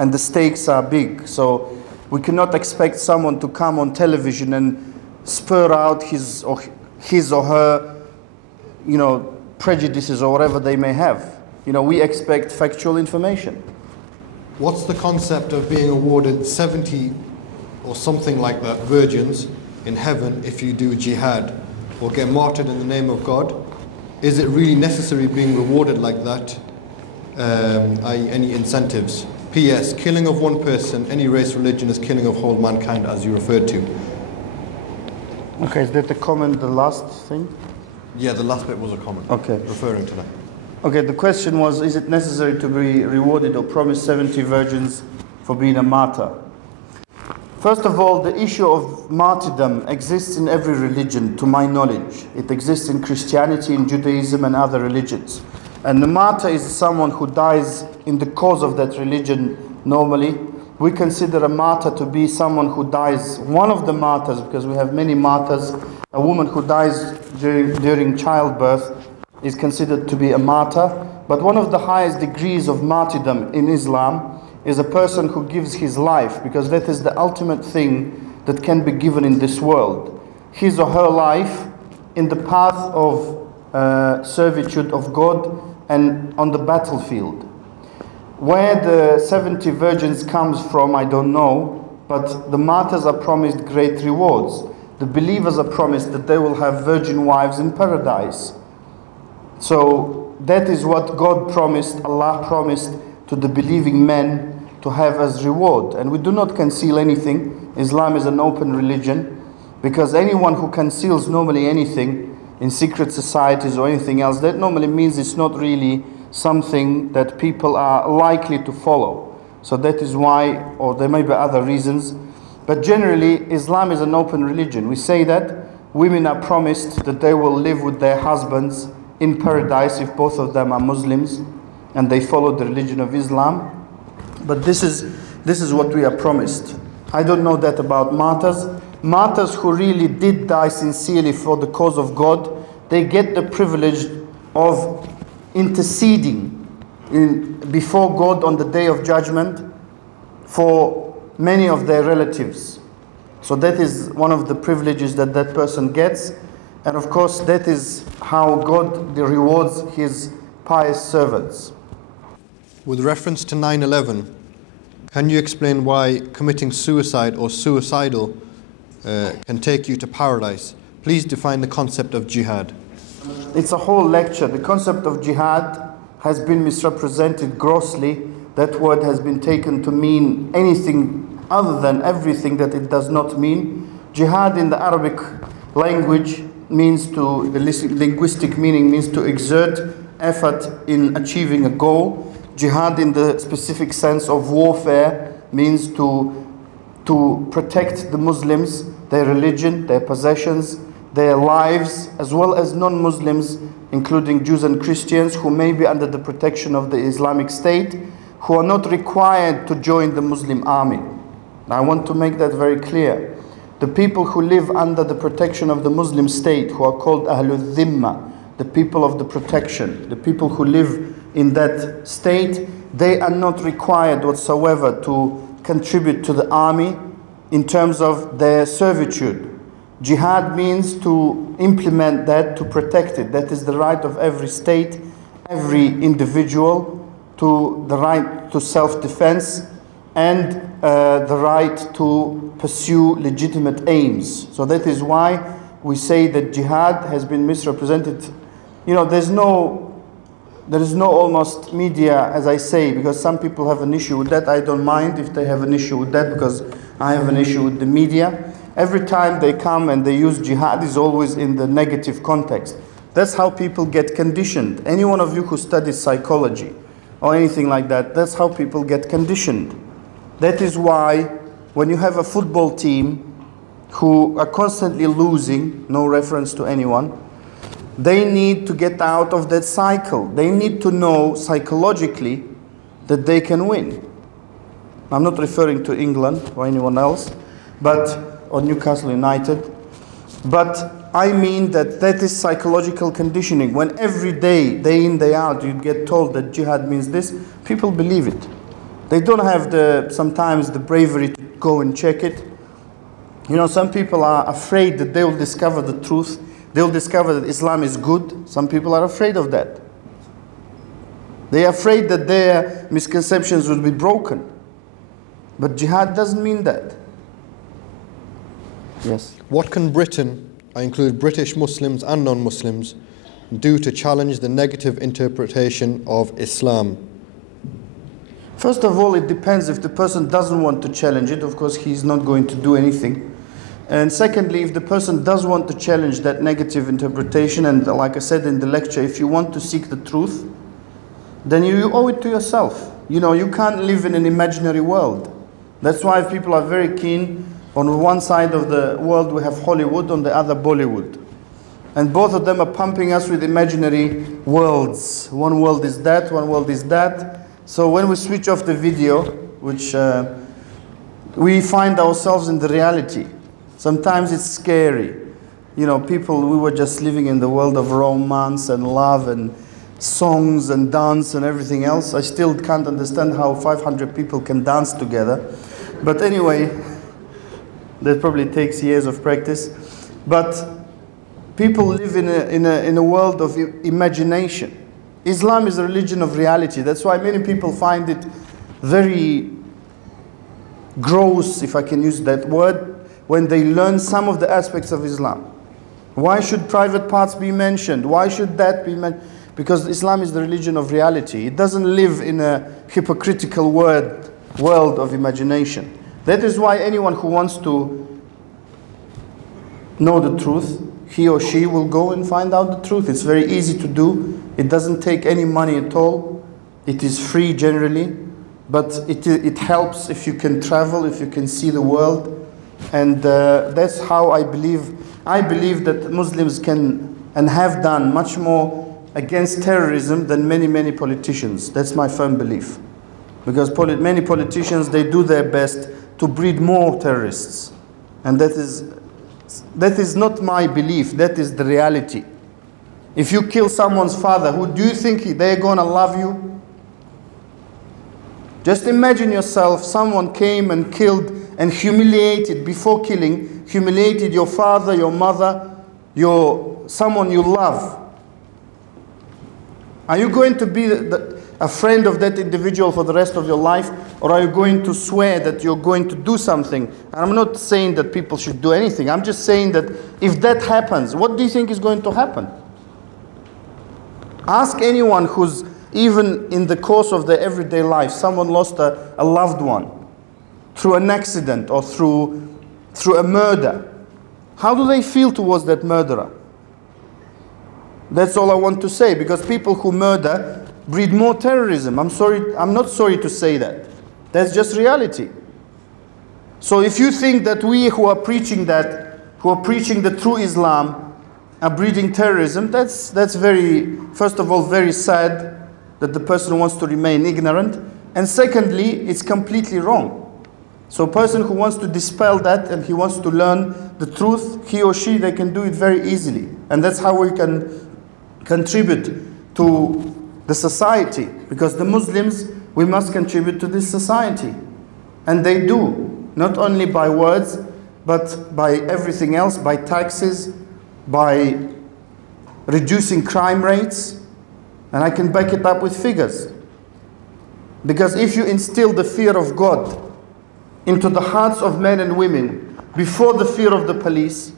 and the stakes are big. So we cannot expect someone to come on television and spur out his or her, you know, prejudices or whatever they may have. You know, we expect factual information. What's the concept of being awarded 70 or something like that virgins in heaven if you do jihad or get martyred in the name of God? Is it really necessary being rewarded like that? I.e. any incentives? P.S. Killing of one person, any race, religion, is killing of whole mankind, as you referred to. Okay, is that the comment, the last thing? Yeah, the last bit was a comment. Okay. Referring to that. Okay, the question was, is it necessary to be rewarded or promised 70 virgins for being a martyr? First of all, the issue of martyrdom exists in every religion, to my knowledge. It exists in Christianity, in Judaism, and other religions. And the martyr is someone who dies in the cause of that religion normally. We consider a martyr to be someone who dies, one of the martyrs, because we have many martyrs. A woman who dies during childbirth is considered to be a martyr. But one of the highest degrees of martyrdom in Islam is a person who gives his life, because that is the ultimate thing that can be given in this world. His or her life in the path of servitude of God and on the battlefield. Where the 70 virgins comes from, I don't know, but the martyrs are promised great rewards. The believers are promised that they will have virgin wives in paradise. So that is what God promised, Allah promised to the believing men to have as reward. And we do not conceal anything. Islam is an open religion, because anyone who conceals normally anything in secret societies or anything else, that normally means it's not really something that people are likely to follow. So that is why, or there may be other reasons, but generally Islam is an open religion. We say that women are promised that they will live with their husbands in paradise if both of them are Muslims and they follow the religion of Islam. But this is what we are promised. I don't know that about martyrs. Martyrs who really did die sincerely for the cause of God, they get the privilege of interceding before God on the day of judgment for many of their relatives. So that is one of the privileges that that person gets. And of course, that is how God rewards his pious servants. With reference to 9/11, can you explain why committing suicide or suicidal can take you to paradise? Please define the concept of jihad. It's a whole lecture. The concept of jihad has been misrepresented grossly. That word has been taken to mean anything other than everything that it does not mean. Jihad in the Arabic language means to, the linguistic meaning means to exert effort in achieving a goal. Jihad in the specific sense of warfare means to protect the Muslims, their religion, their possessions, their lives, as well as non-Muslims, including Jews and Christians, who may be under the protection of the Islamic State, who are not required to join the Muslim army. Now, I want to make that very clear. The people who live under the protection of the Muslim state, who are called Ahlul Dhimma, the people of the protection, the people who live in that state, they are not required whatsoever to contribute to the army in terms of their servitude. Jihad means to implement that, to protect it. That is the right of every state, every individual, to the right to self-defense and the right to pursue legitimate aims. So that is why we say that jihad has been misrepresented. You know, there is no almost media, as I say, because some people have an issue with that. I don't mind if they have an issue with that, because I have an issue with the media. Every time they come and they use jihad is always in the negative context. That's how people get conditioned. Any one of you who studies psychology or anything like that, that's how people get conditioned. That is why when you have a football team who are constantly losing, no reference to anyone, they need to get out of that cycle. They need to know psychologically that they can win. I'm not referring to England or anyone else, or Newcastle United, but I mean that is psychological conditioning. When every day, day in, day out, you get told that jihad means this, people believe it. They don't have sometimes the bravery to go and check it. You know, some people are afraid that they will discover the truth. They'll discover that Islam is good. Some people are afraid of that. They are afraid that their misconceptions will be broken. But jihad doesn't mean that. Yes. What can Britain, I include British Muslims and non-Muslims, do to challenge the negative interpretation of Islam? First of all, it depends. If the person doesn't want to challenge it, of course, he's not going to do anything. And secondly, if the person does want to challenge that negative interpretation, and like I said in the lecture, if you want to seek the truth, then you owe it to yourself. You know, you can't live in an imaginary world. That's why people are very keen. On one side of the world we have Hollywood, on the other Bollywood. And both of them are pumping us with imaginary worlds. One world is that, one world is that. So when we switch off the video, which we find ourselves in the reality. Sometimes it's scary. You know, we were just living in the world of romance and love and songs and dance and everything else. I still can't understand how 500 people can dance together. But anyway, that probably takes years of practice. But people live in a world of imagination. Islam is a religion of reality. That's why many people find it very gross, if I can use that word, when they learn some of the aspects of Islam. Why should private parts be mentioned? Why should that be mentioned? Because Islam is the religion of reality. It doesn't live in a hypocritical world of imagination. That is why anyone who wants to know the truth, he or she will go and find out the truth. It's very easy to do. It doesn't take any money at all. It is free generally. But it helps if you can travel, if you can see the world. And that's how I believe. I believe that Muslims can and have done much more against terrorism than many politicians. That's my firm belief. Because many politicians, they do their best to breed more terrorists. And that is not my belief, that is the reality. If you kill someone's father, who do you think they're going to love you? Just imagine yourself, someone came and killed and humiliated, before killing, humiliated your father, your mother, someone you love. Are you going to be a friend of that individual for the rest of your life, or are you going to swear that you're going to do something? And I'm not saying that people should do anything. I'm just saying that if that happens, what do you think is going to happen? Ask anyone who's even in the course of their everyday life, someone lost a loved one through an accident or through a murder. How do they feel towards that murderer? That's all I want to say, because people who murder breed more terrorism. I'm not sorry to say that. That's just reality. So if you think that we who are preaching the true Islam are breeding terrorism, that's first of all, very sad that the person wants to remain ignorant. And secondly, it's completely wrong. So a person who wants to dispel that and he wants to learn the truth, he or she, they can do it very easily. And that's how we can contribute to the society, because the Muslims, we must contribute to this society. And they do, not only by words, but by everything else, by taxes, by reducing crime rates, and I can back it up with figures. Because if you instill the fear of God into the hearts of men and women before the fear of the police,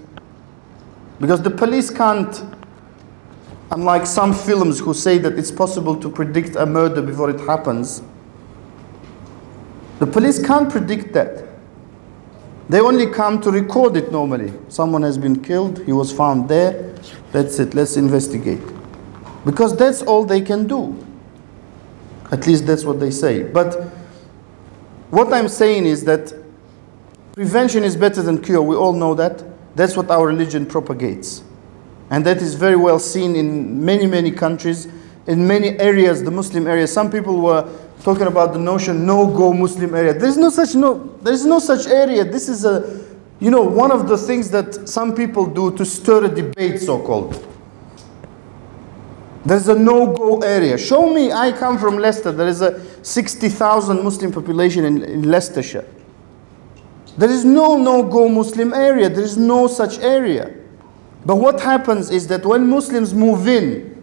because the police can't, unlike some films who say that it's possible to predict a murder before it happens, the police can't predict that. They only come to record it normally. Someone has been killed, he was found there, that's it, let's investigate. Because that's all they can do. At least that's what they say. But what I'm saying is that prevention is better than cure. We all know that. That's what our religion propagates. And that is very well seen in many, many countries, in many areas, the Muslim areas. Some people were talking about the notion no-go Muslim area. There's no such area. This is one of the things that some people do to stir a debate, so-called. There's a no-go area. Show me, I come from Leicester. There is a 60,000 Muslim population in Leicestershire. There is no-go Muslim area. There is no such area. But what happens is that when Muslims move in,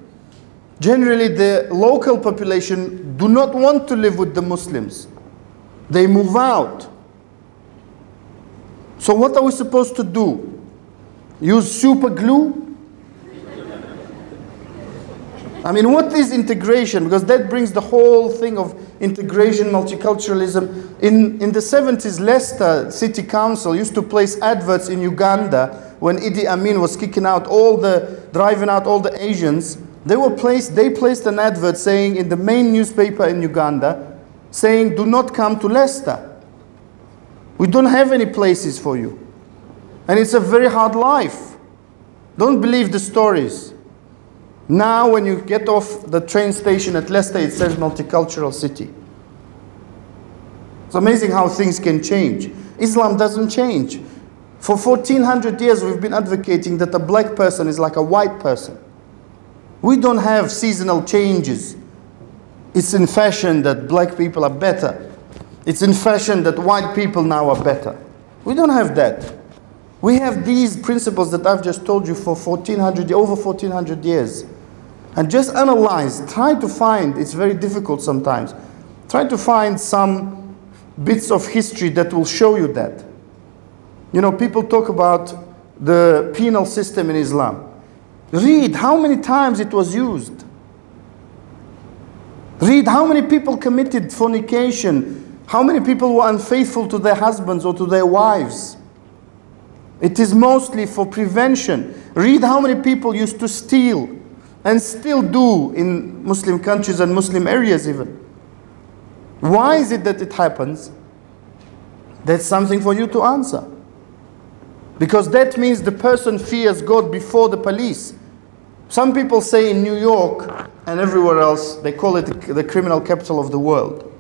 generally the local population do not want to live with the Muslims. They move out. So what are we supposed to do? Use super glue? I mean, what is integration? Because that brings the whole thing of integration, multiculturalism. In the 70s, Leicester City Council used to place adverts in Uganda when Idi Amin was driving out all the Asians. They placed an advert saying in the main newspaper in Uganda, saying, do not come to Leicester. We don't have any places for you. And it's a very hard life. Don't believe the stories. Now when you get off the train station at Leicester, it says multicultural city. It's amazing how things can change. Islam doesn't change. For 1400 years we've been advocating that a black person is like a white person. We don't have seasonal changes. It's in fashion that black people are better. It's in fashion that white people now are better. We don't have that. We have these principles that I've just told you for over 1400 years. And just analyze, try to find, it's very difficult sometimes, try to find some bits of history that will show you that. You know, people talk about the penal system in Islam. Read how many times it was used. Read how many people committed fornication, how many people were unfaithful to their husbands or to their wives. It is mostly for prevention. Read how many people used to steal, and still do in Muslim countries and Muslim areas even. Why is it that it happens? That's something for you to answer. Because that means the person fears God before the police. Some people say in New York and everywhere else, they call it the criminal capital of the world.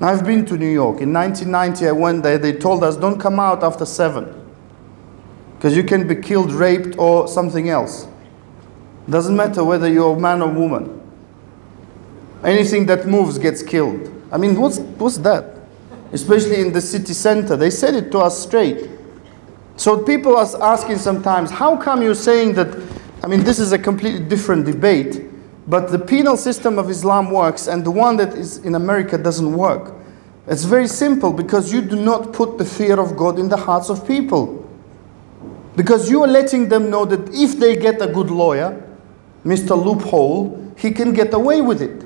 Now, I've been to New York. In 1990, I went there. They told us, don't come out after 7. Because you can be killed, raped, or something else. Doesn't matter whether you're a man or woman. Anything that moves gets killed. I mean, what's that? Especially in the city center. They said it to us straight. So people are asking sometimes, how come you're saying that, I mean, this is a completely different debate, but the penal system of Islam works and the one that is in America doesn't work. It's very simple, because you do not put the fear of God in the hearts of people. Because you are letting them know that if they get a good lawyer, Mr. Loophole, he can get away with it.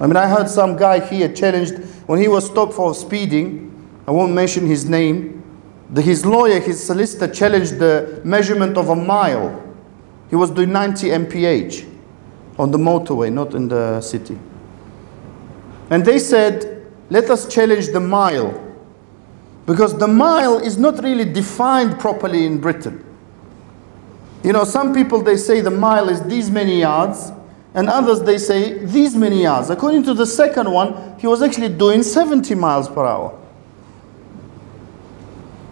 I mean, I heard some guy here challenged, when he was stopped for speeding, I won't mention his name, his lawyer, his solicitor challenged the measurement of a mile. He was doing 90 mph on the motorway, not in the city. And they said, let us challenge the mile. Because the mile is not really defined properly in Britain. You know, some people, they say the mile is these many yards, and others, they say these many yards. According to the second one, he was actually doing 70 miles per hour.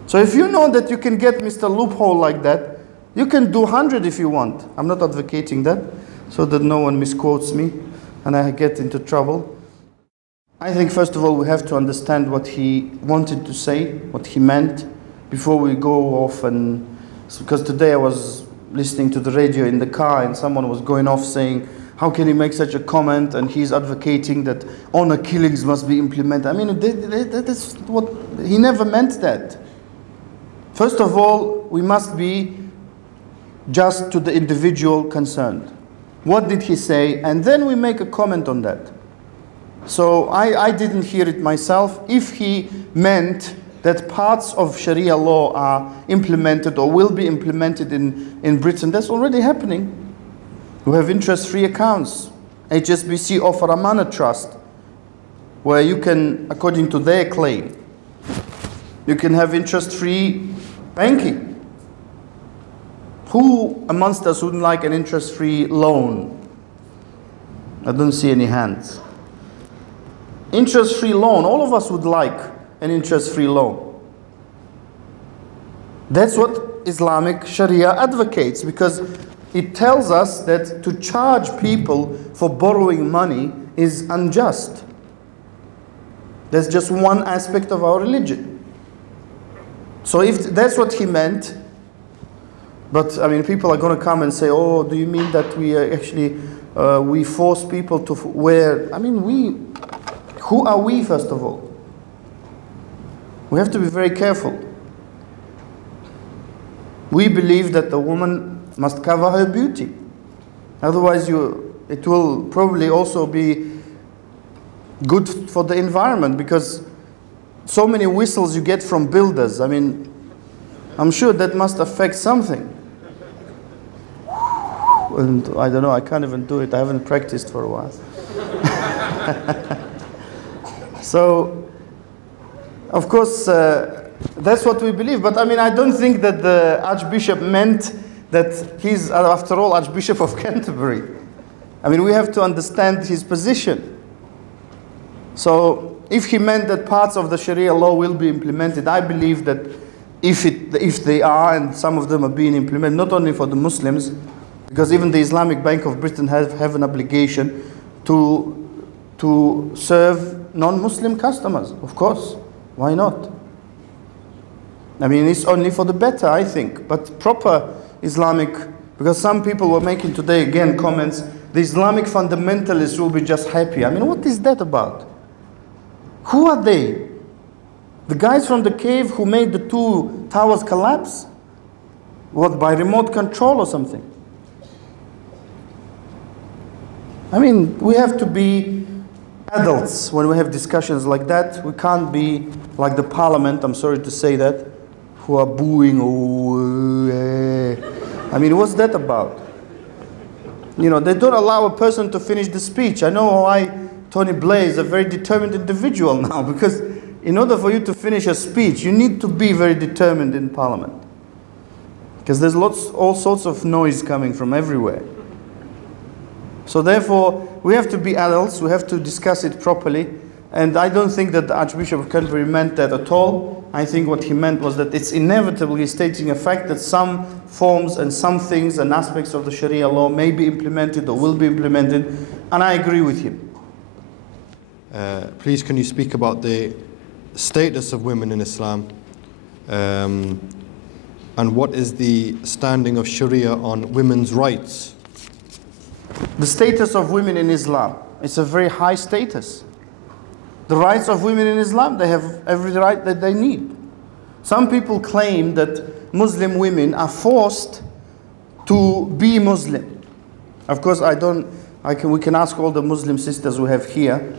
So if you know that you can get Mr. Loophole like that, you can do 100 if you want. I'm not advocating that. so that no one misquotes me and I get into trouble. I think first of all we have to understand what he wanted to say, what he meant, before we go off. And because today I was listening to the radio in the car and someone was going off saying, how can he make such a comment, and he's advocating that honor killings must be implemented. I mean, that's what, he never meant that. First of all, we must be just to the individual concerned. What did he say? And then we make a comment on that. So I didn't hear it myself. If he meant that parts of Sharia law are implemented or will be implemented in Britain, that's already happening. We have interest-free accounts. HSBC offer a money trust where you can, according to their claim, you can have interest-free banking. Who amongst us wouldn't like an interest-free loan? I don't see any hands. Interest-free loan, all of us would like an interest-free loan. That's what Islamic Sharia advocates, because it tells us that to charge people for borrowing money is unjust. That's just one aspect of our religion. So if that's what he meant, but I mean, people are going to come and say, oh, do you mean that we actually, we force people to wear, I mean, who are we, first of all? We have to be very careful. We believe that the woman must cover her beauty. Otherwise, it will probably also be good for the environment, because so many whistles you get from builders. I mean, I'm sure that must affect something. And I don't know, I can't even do it. I haven't practiced for a while. So, of course, that's what we believe. But I mean, I don't think that the Archbishop meant that he's, after all, Archbishop of Canterbury. I mean, we have to understand his position. So, if he meant that parts of the Sharia law will be implemented, I believe that if they are, and some of them are being implemented, not only for the Muslims, because even the Islamic Bank of Britain have an obligation to serve non-Muslim customers, of course. Why not? I mean, it's only for the better, I think. But proper Islamic, because some people were making today, again, comments, the Islamic fundamentalists will be just happy. I mean, what is that about? Who are they? The guys from the cave who made the two towers collapse? What, by remote control or something? I mean, we have to be adults when we have discussions like that. We can't be like the parliament, I'm sorry to say that, who are booing. I mean, what's that about? You know, they don't allow a person to finish the speech. I know why Tony Blair is a very determined individual now, because in order for you to finish a speech, you need to be very determined in parliament. Because there's all sorts of noise coming from everywhere. So therefore, we have to be adults, we have to discuss it properly, and I don't think that the Archbishop of Canterbury meant that at all. I think what he meant was that it's inevitably stating a fact that some forms and some things and aspects of the Sharia law may be implemented or will be implemented, and I agree with him. Please, can you speak about the status of women in Islam, and what is the standing of Sharia on women's rights? The status of women in Islam, it's a very high status. The rights of women in Islam, they have every right that they need. Some people claim that Muslim women are forced to be Muslim. Of course, we can ask all the Muslim sisters we have here.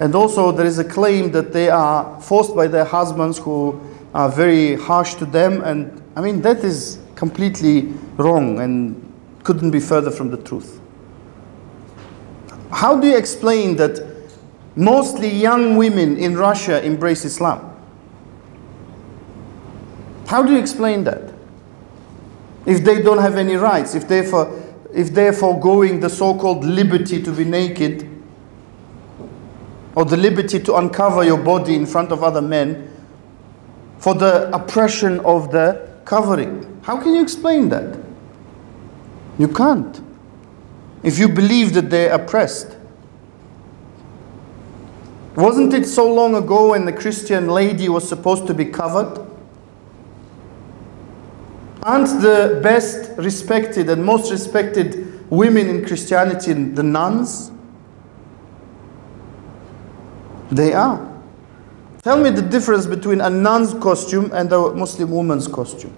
And also there is a claim that they are forced by their husbands who are very harsh to them. And I mean, that is completely wrong and couldn't be further from the truth. How do you explain that mostly young women in Russia embrace Islam? How do you explain that? If they don't have any rights, if they're foregoing the so-called liberty to be naked, or the liberty to uncover your body in front of other men, for the oppression of the covering. How can you explain that? You can't. if you believe that they're oppressed. Wasn't it so long ago when the Christian lady was supposed to be covered? Aren't the best respected and most respected women in Christianity the nuns? They are. Tell me the difference between a nun's costume and a Muslim woman's costume.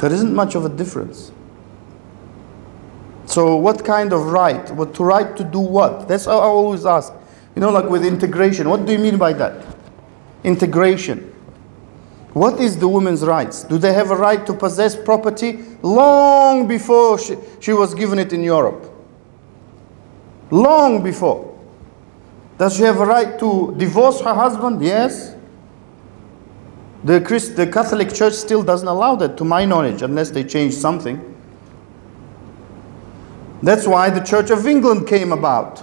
There isn't much of a difference. So what kind of right? What to right to do what? That's how I always ask. You know, like with integration, what do you mean by that? Integration. What is the woman's rights? Do they have a right to possess property long before she was given it in Europe? Long before. Does she have a right to divorce her husband? Yes. The Catholic Church still doesn't allow that, to my knowledge, unless they change something. That's why the Church of England came about.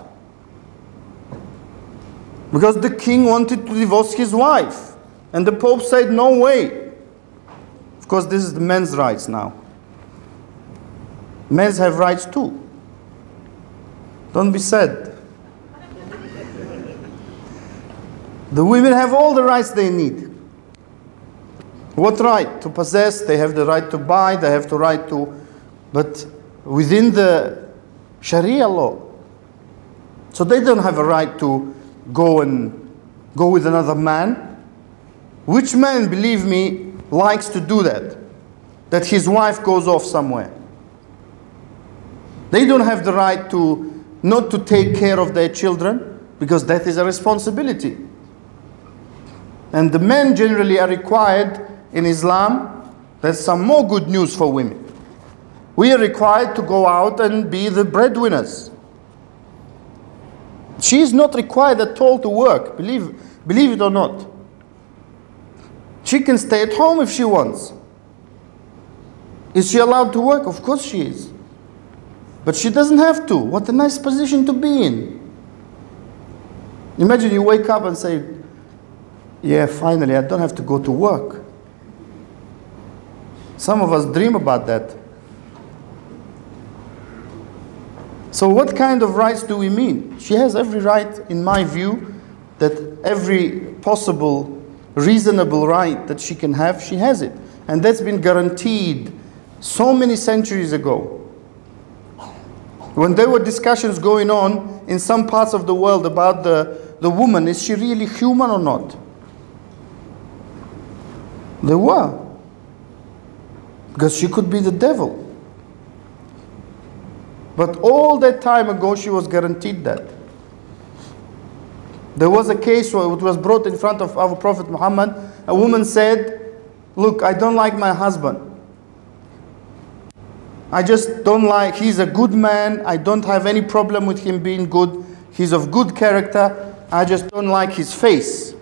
Because the king wanted to divorce his wife. And the Pope said, no way. Of course, this is the men's rights now. Men have rights too. Don't be sad. The women have all the rights they need. What right? To possess, they have the right to buy, they have the right to... But within the Sharia law. So they don't have a right to go with another man. Which man, believe me, likes to do that? That his wife goes off somewhere. They don't have the right to not to take care of their children, because that is a responsibility. And the men generally are required in Islam. There's some more good news for women. We are required to go out and be the breadwinners. She is not required at all to work, believe it or not. She can stay at home if she wants. Is she allowed to work? Of course she is. But she doesn't have to. What a nice position to be in. Imagine you wake up and say, yeah, finally, I don't have to go to work. Some of us dream about that. So what kind of rights do we mean? She has every right, in my view, that every possible, reasonable right that she can have, she has it. And that's been guaranteed so many centuries ago. When there were discussions going on in some parts of the world about the woman, is she really human or not? There were. Because she could be the devil. But all that time ago, she was guaranteed that. There was a case where it was brought in front of our Prophet Muhammad. A woman said, look, I don't like my husband. I just don't like, he's a good man. I don't have any problem with him being good. He's of good character. I just don't like his face.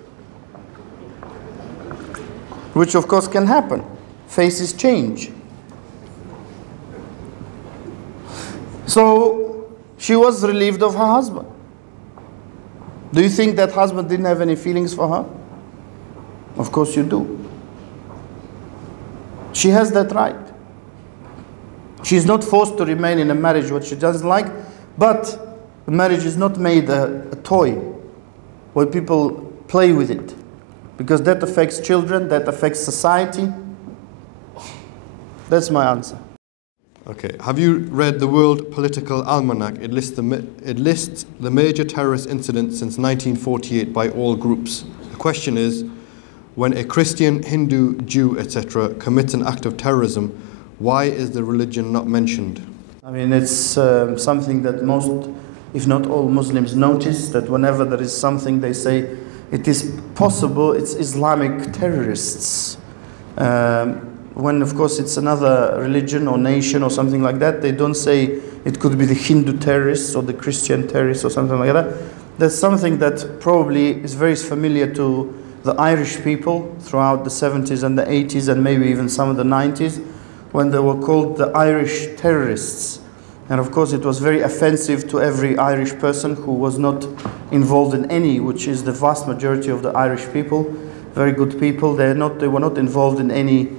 Which of course can happen. Faces change. So she was relieved of her husband. Do you think that husband didn't have any feelings for her? Of course you do. She has that right. She's not forced to remain in a marriage what she doesn't like, but the marriage is not made a toy where people play with it, because that affects children, that affects society. That's my answer. Okay. Have you read the World Political Almanac? It lists the major terrorist incidents since 1948 by all groups. The question is, when a Christian, Hindu, Jew, etc. commits an act of terrorism, why is the religion not mentioned? I mean, it's something that most, if not all Muslims notice, that whenever there is something they say, it is possible, it's Islamic terrorists. When of course it's another religion or nation or something like that, they don't say it could be the Hindu terrorists or the Christian terrorists or something like that. That's something that probably is very familiar to the Irish people throughout the 70s and the 80s and maybe even some of the 90s, when they were called the Irish terrorists. And of course it was very offensive to every Irish person who was not involved in any, which is the vast majority of the Irish people, very good people. They were not involved in any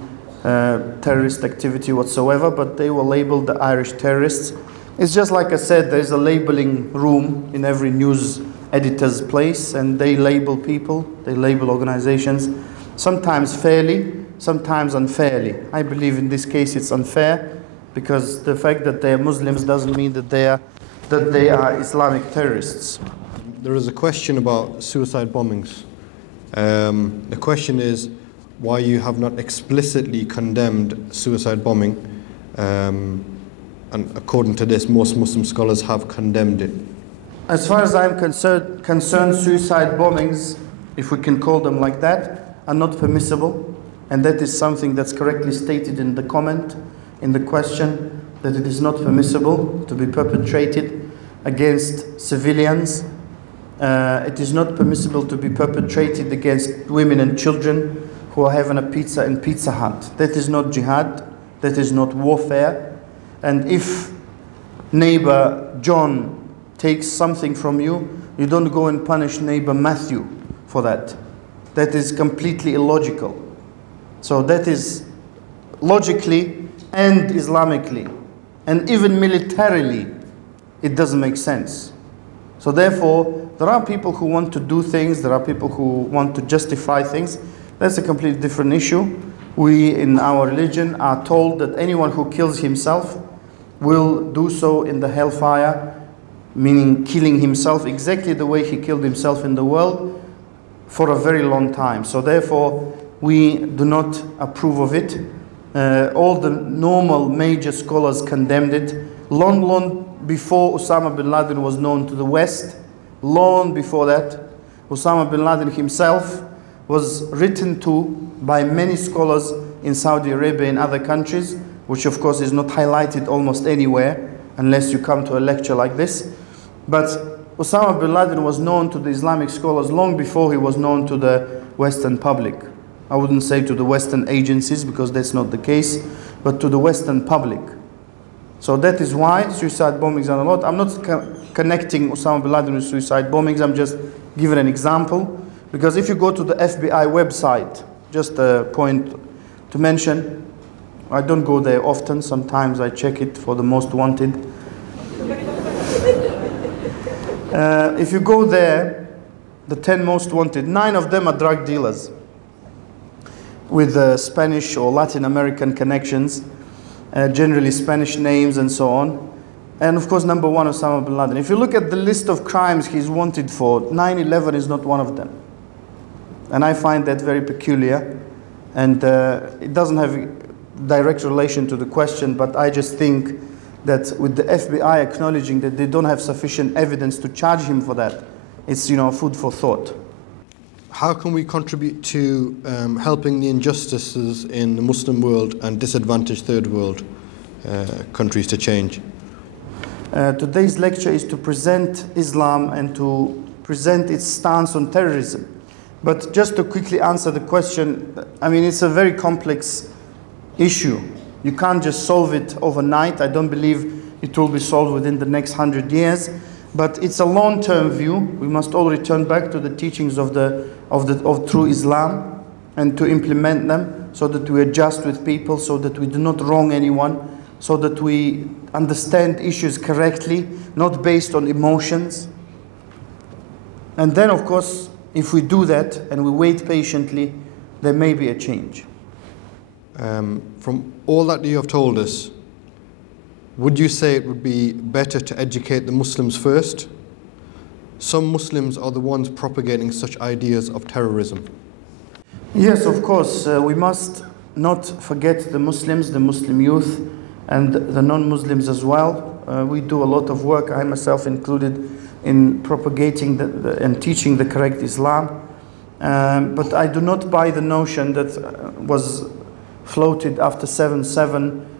terrorist activity whatsoever, but they were labeled the Irish terrorists. It's just like I said, there's a labeling room in every news editor's place, and they label people, they label organizations, sometimes fairly, sometimes unfairly. I believe in this case it's unfair, because the fact that they are Muslims doesn't mean that they are Islamic terrorists. There is a question about suicide bombings. The question is why you have not explicitly condemned suicide bombing, and according to this, most Muslim scholars have condemned it. As far as I'm concerned, suicide bombings, if we can call them like that, are not permissible, and that is something that's correctly stated in the comment, in the question, that it is not permissible to be perpetrated against civilians. It is not permissible to be perpetrated against women and children who are having a pizza in Pizza Hut. That is not jihad, that is not warfare. And if neighbor John takes something from you, you don't go and punish neighbor Matthew for that. That is completely illogical. So that is logically and Islamically, and even militarily, it doesn't make sense. So therefore, there are people who want to do things, there are people who want to justify things. That's a completely different issue. We in our religion are told that anyone who kills himself will do so in the hellfire, meaning killing himself exactly the way he killed himself in the world for a very long time. So therefore, we do not approve of it. All the normal major scholars condemned it. Long before Osama bin Laden was known to the West, long before that, Osama bin Laden himself was written to by many scholars in Saudi Arabia and other countries, which of course is not highlighted almost anywhere unless you come to a lecture like this. But Osama bin Laden was known to the Islamic scholars long before he was known to the Western public. I wouldn't say to the Western agencies, because that's not the case, but to the Western public. So that is why suicide bombings are a lot. I'm not connecting Osama bin Laden with suicide bombings, I'm just giving an example. Because if you go to the FBI website, just a point to mention, I don't go there often, sometimes I check it for the most wanted. If you go there, the 10 most wanted, 9 of them are drug dealers with Spanish or Latin American connections, generally Spanish names and so on. And of course, number 1, Osama bin Laden. If you look at the list of crimes he's wanted for, 9/11 is not one of them. And I find that very peculiar. And it doesn't have a direct relation to the question, but I just think that with the FBI acknowledging that they don't have sufficient evidence to charge him for that, it's, food for thought. How can we contribute to helping the injustices in the Muslim world and disadvantaged third world countries to change? Today's lecture is to present Islam and to present its stance on terrorism. But just to quickly answer the question, I mean, it's a very complex issue. You can't just solve it overnight. I don't believe it will be solved within the next 100 years. But it's a long-term view. We must all return back to the teachings of true Islam and to implement them so that we adjust with people, so that we do not wrong anyone, so that we understand issues correctly, not based on emotions. And then, of course, if we do that and we wait patiently, there may be a change. From all that you have told us, would you say it would be better to educate the Muslims first? Some Muslims are the ones propagating such ideas of terrorism. Yes, of course. We must not forget the Muslims, the Muslim youth, and the non-Muslims as well. We do a lot of work, I myself included, in propagating and teaching the correct Islam. But I do not buy the notion that was floated after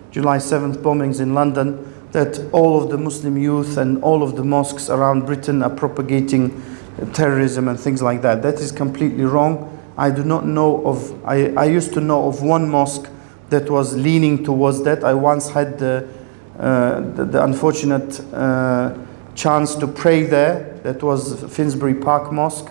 July 7th bombings in London, that all of the Muslim youth and all of the mosques around Britain are propagating terrorism and things like that. That is completely wrong. I do not know of, I used to know of one mosque that was leaning towards that. I once had the unfortunate chance to pray there. That was Finsbury Park Mosque,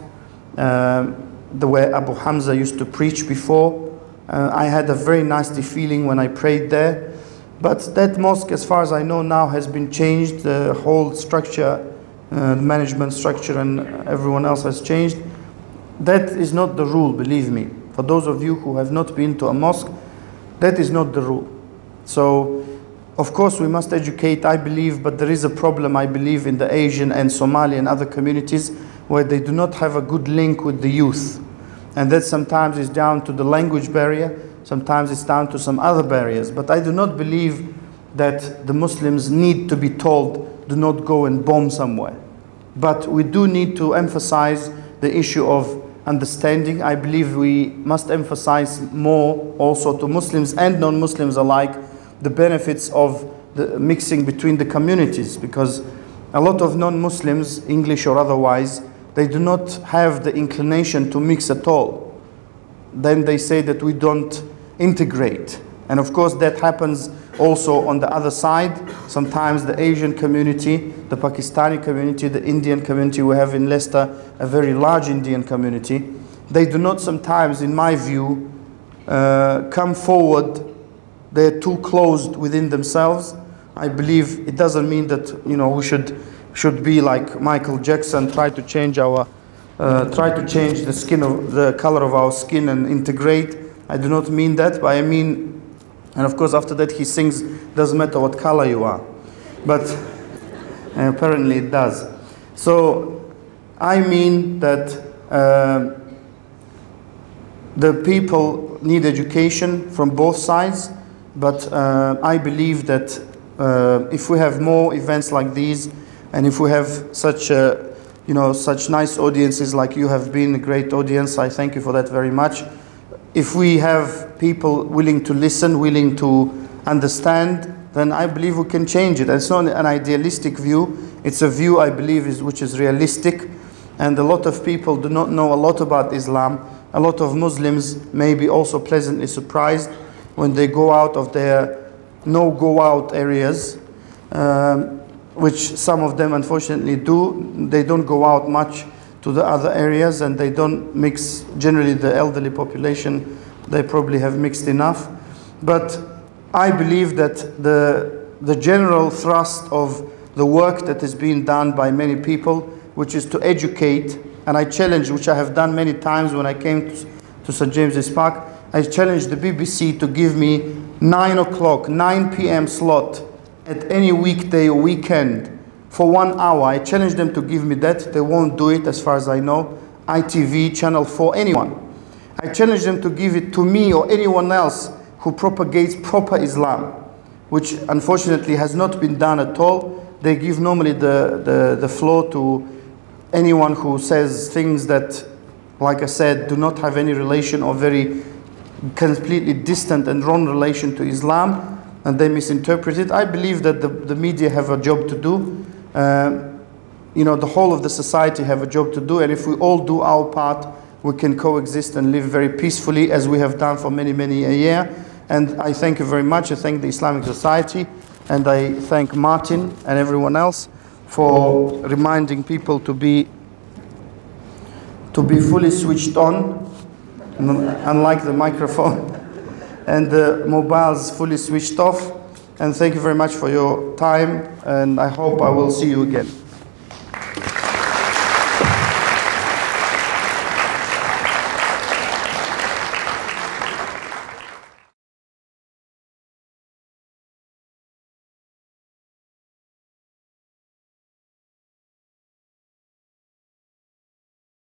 where Abu Hamza used to preach before I had a very nasty feeling when I prayed there. But that mosque, as far as I know now, has been changed. The whole structure, the management structure and everyone else has changed. That is not the rule, believe me. For those of you who have not been to a mosque, that is not the rule. So, of course, we must educate, I believe, but there is a problem, I believe, in the Asian and Somali and other communities where they do not have a good link with the youth. And that sometimes is down to the language barrier, sometimes it's down to some other barriers. But I do not believe that the Muslims need to be told, do not go and bomb somewhere. But we do need to emphasize the issue of understanding. I believe we must emphasize more also to Muslims and non-Muslims alike the benefits of the mixing between the communities, because a lot of non-Muslims, English or otherwise, they do not have the inclination to mix at all. Then they say that we don't integrate. And of course that happens also on the other side. Sometimes the Asian community, the Pakistani community, the Indian community, we have in Leicester a very large Indian community. They do not sometimes, in my view, come forward. They're too closed within themselves. I believe it doesn't mean that, you know, we should be like Michael Jackson, try to change the color of our skin and integrate. I do not mean that, but I mean, and of course after that he sings, doesn't matter what color you are. But apparently it does. So I mean that the people need education from both sides, but I believe that if we have more events like these, and if we have such such nice audiences like you have been, a great audience, I thank you for that very much. If we have people willing to listen, willing to understand, then I believe we can change it. It's not an idealistic view. It's a view I believe which is realistic. And a lot of people do not know a lot about Islam. A lot of Muslims may be also pleasantly surprised when they go out of their no-go-out areas, which some of them unfortunately do. They don't go out much to the other areas, and they don't mix. Generally the elderly population, they probably have mixed enough. But I believe that the general thrust of the work that is being done by many people, which is to educate, and I challenge, which I have done many times when I came to St. James's Park, I challenged the BBC to give me 9 p.m. slot at any weekday or weekend for 1 hour. I challenged them to give me that. They won't do it as far as I know. ITV, Channel 4, anyone. I challenge them to give it to me or anyone else who propagates proper Islam, which unfortunately has not been done at all. They give normally the floor to anyone who says things that, like I said, do not have any relation or very completely distant and wrong relation to Islam, and they misinterpret it. I believe that the media have a job to do. The whole of the society have a job to do, and if we all do our part, we can coexist and live very peacefully as we have done for many, many a year. And I thank you very much. I thank the Islamic Society, and I thank Martin and everyone else for reminding people to be fully switched on, unlike the microphone, and the mobiles fully switched off. And thank you very much for your time, and I hope I will see you again.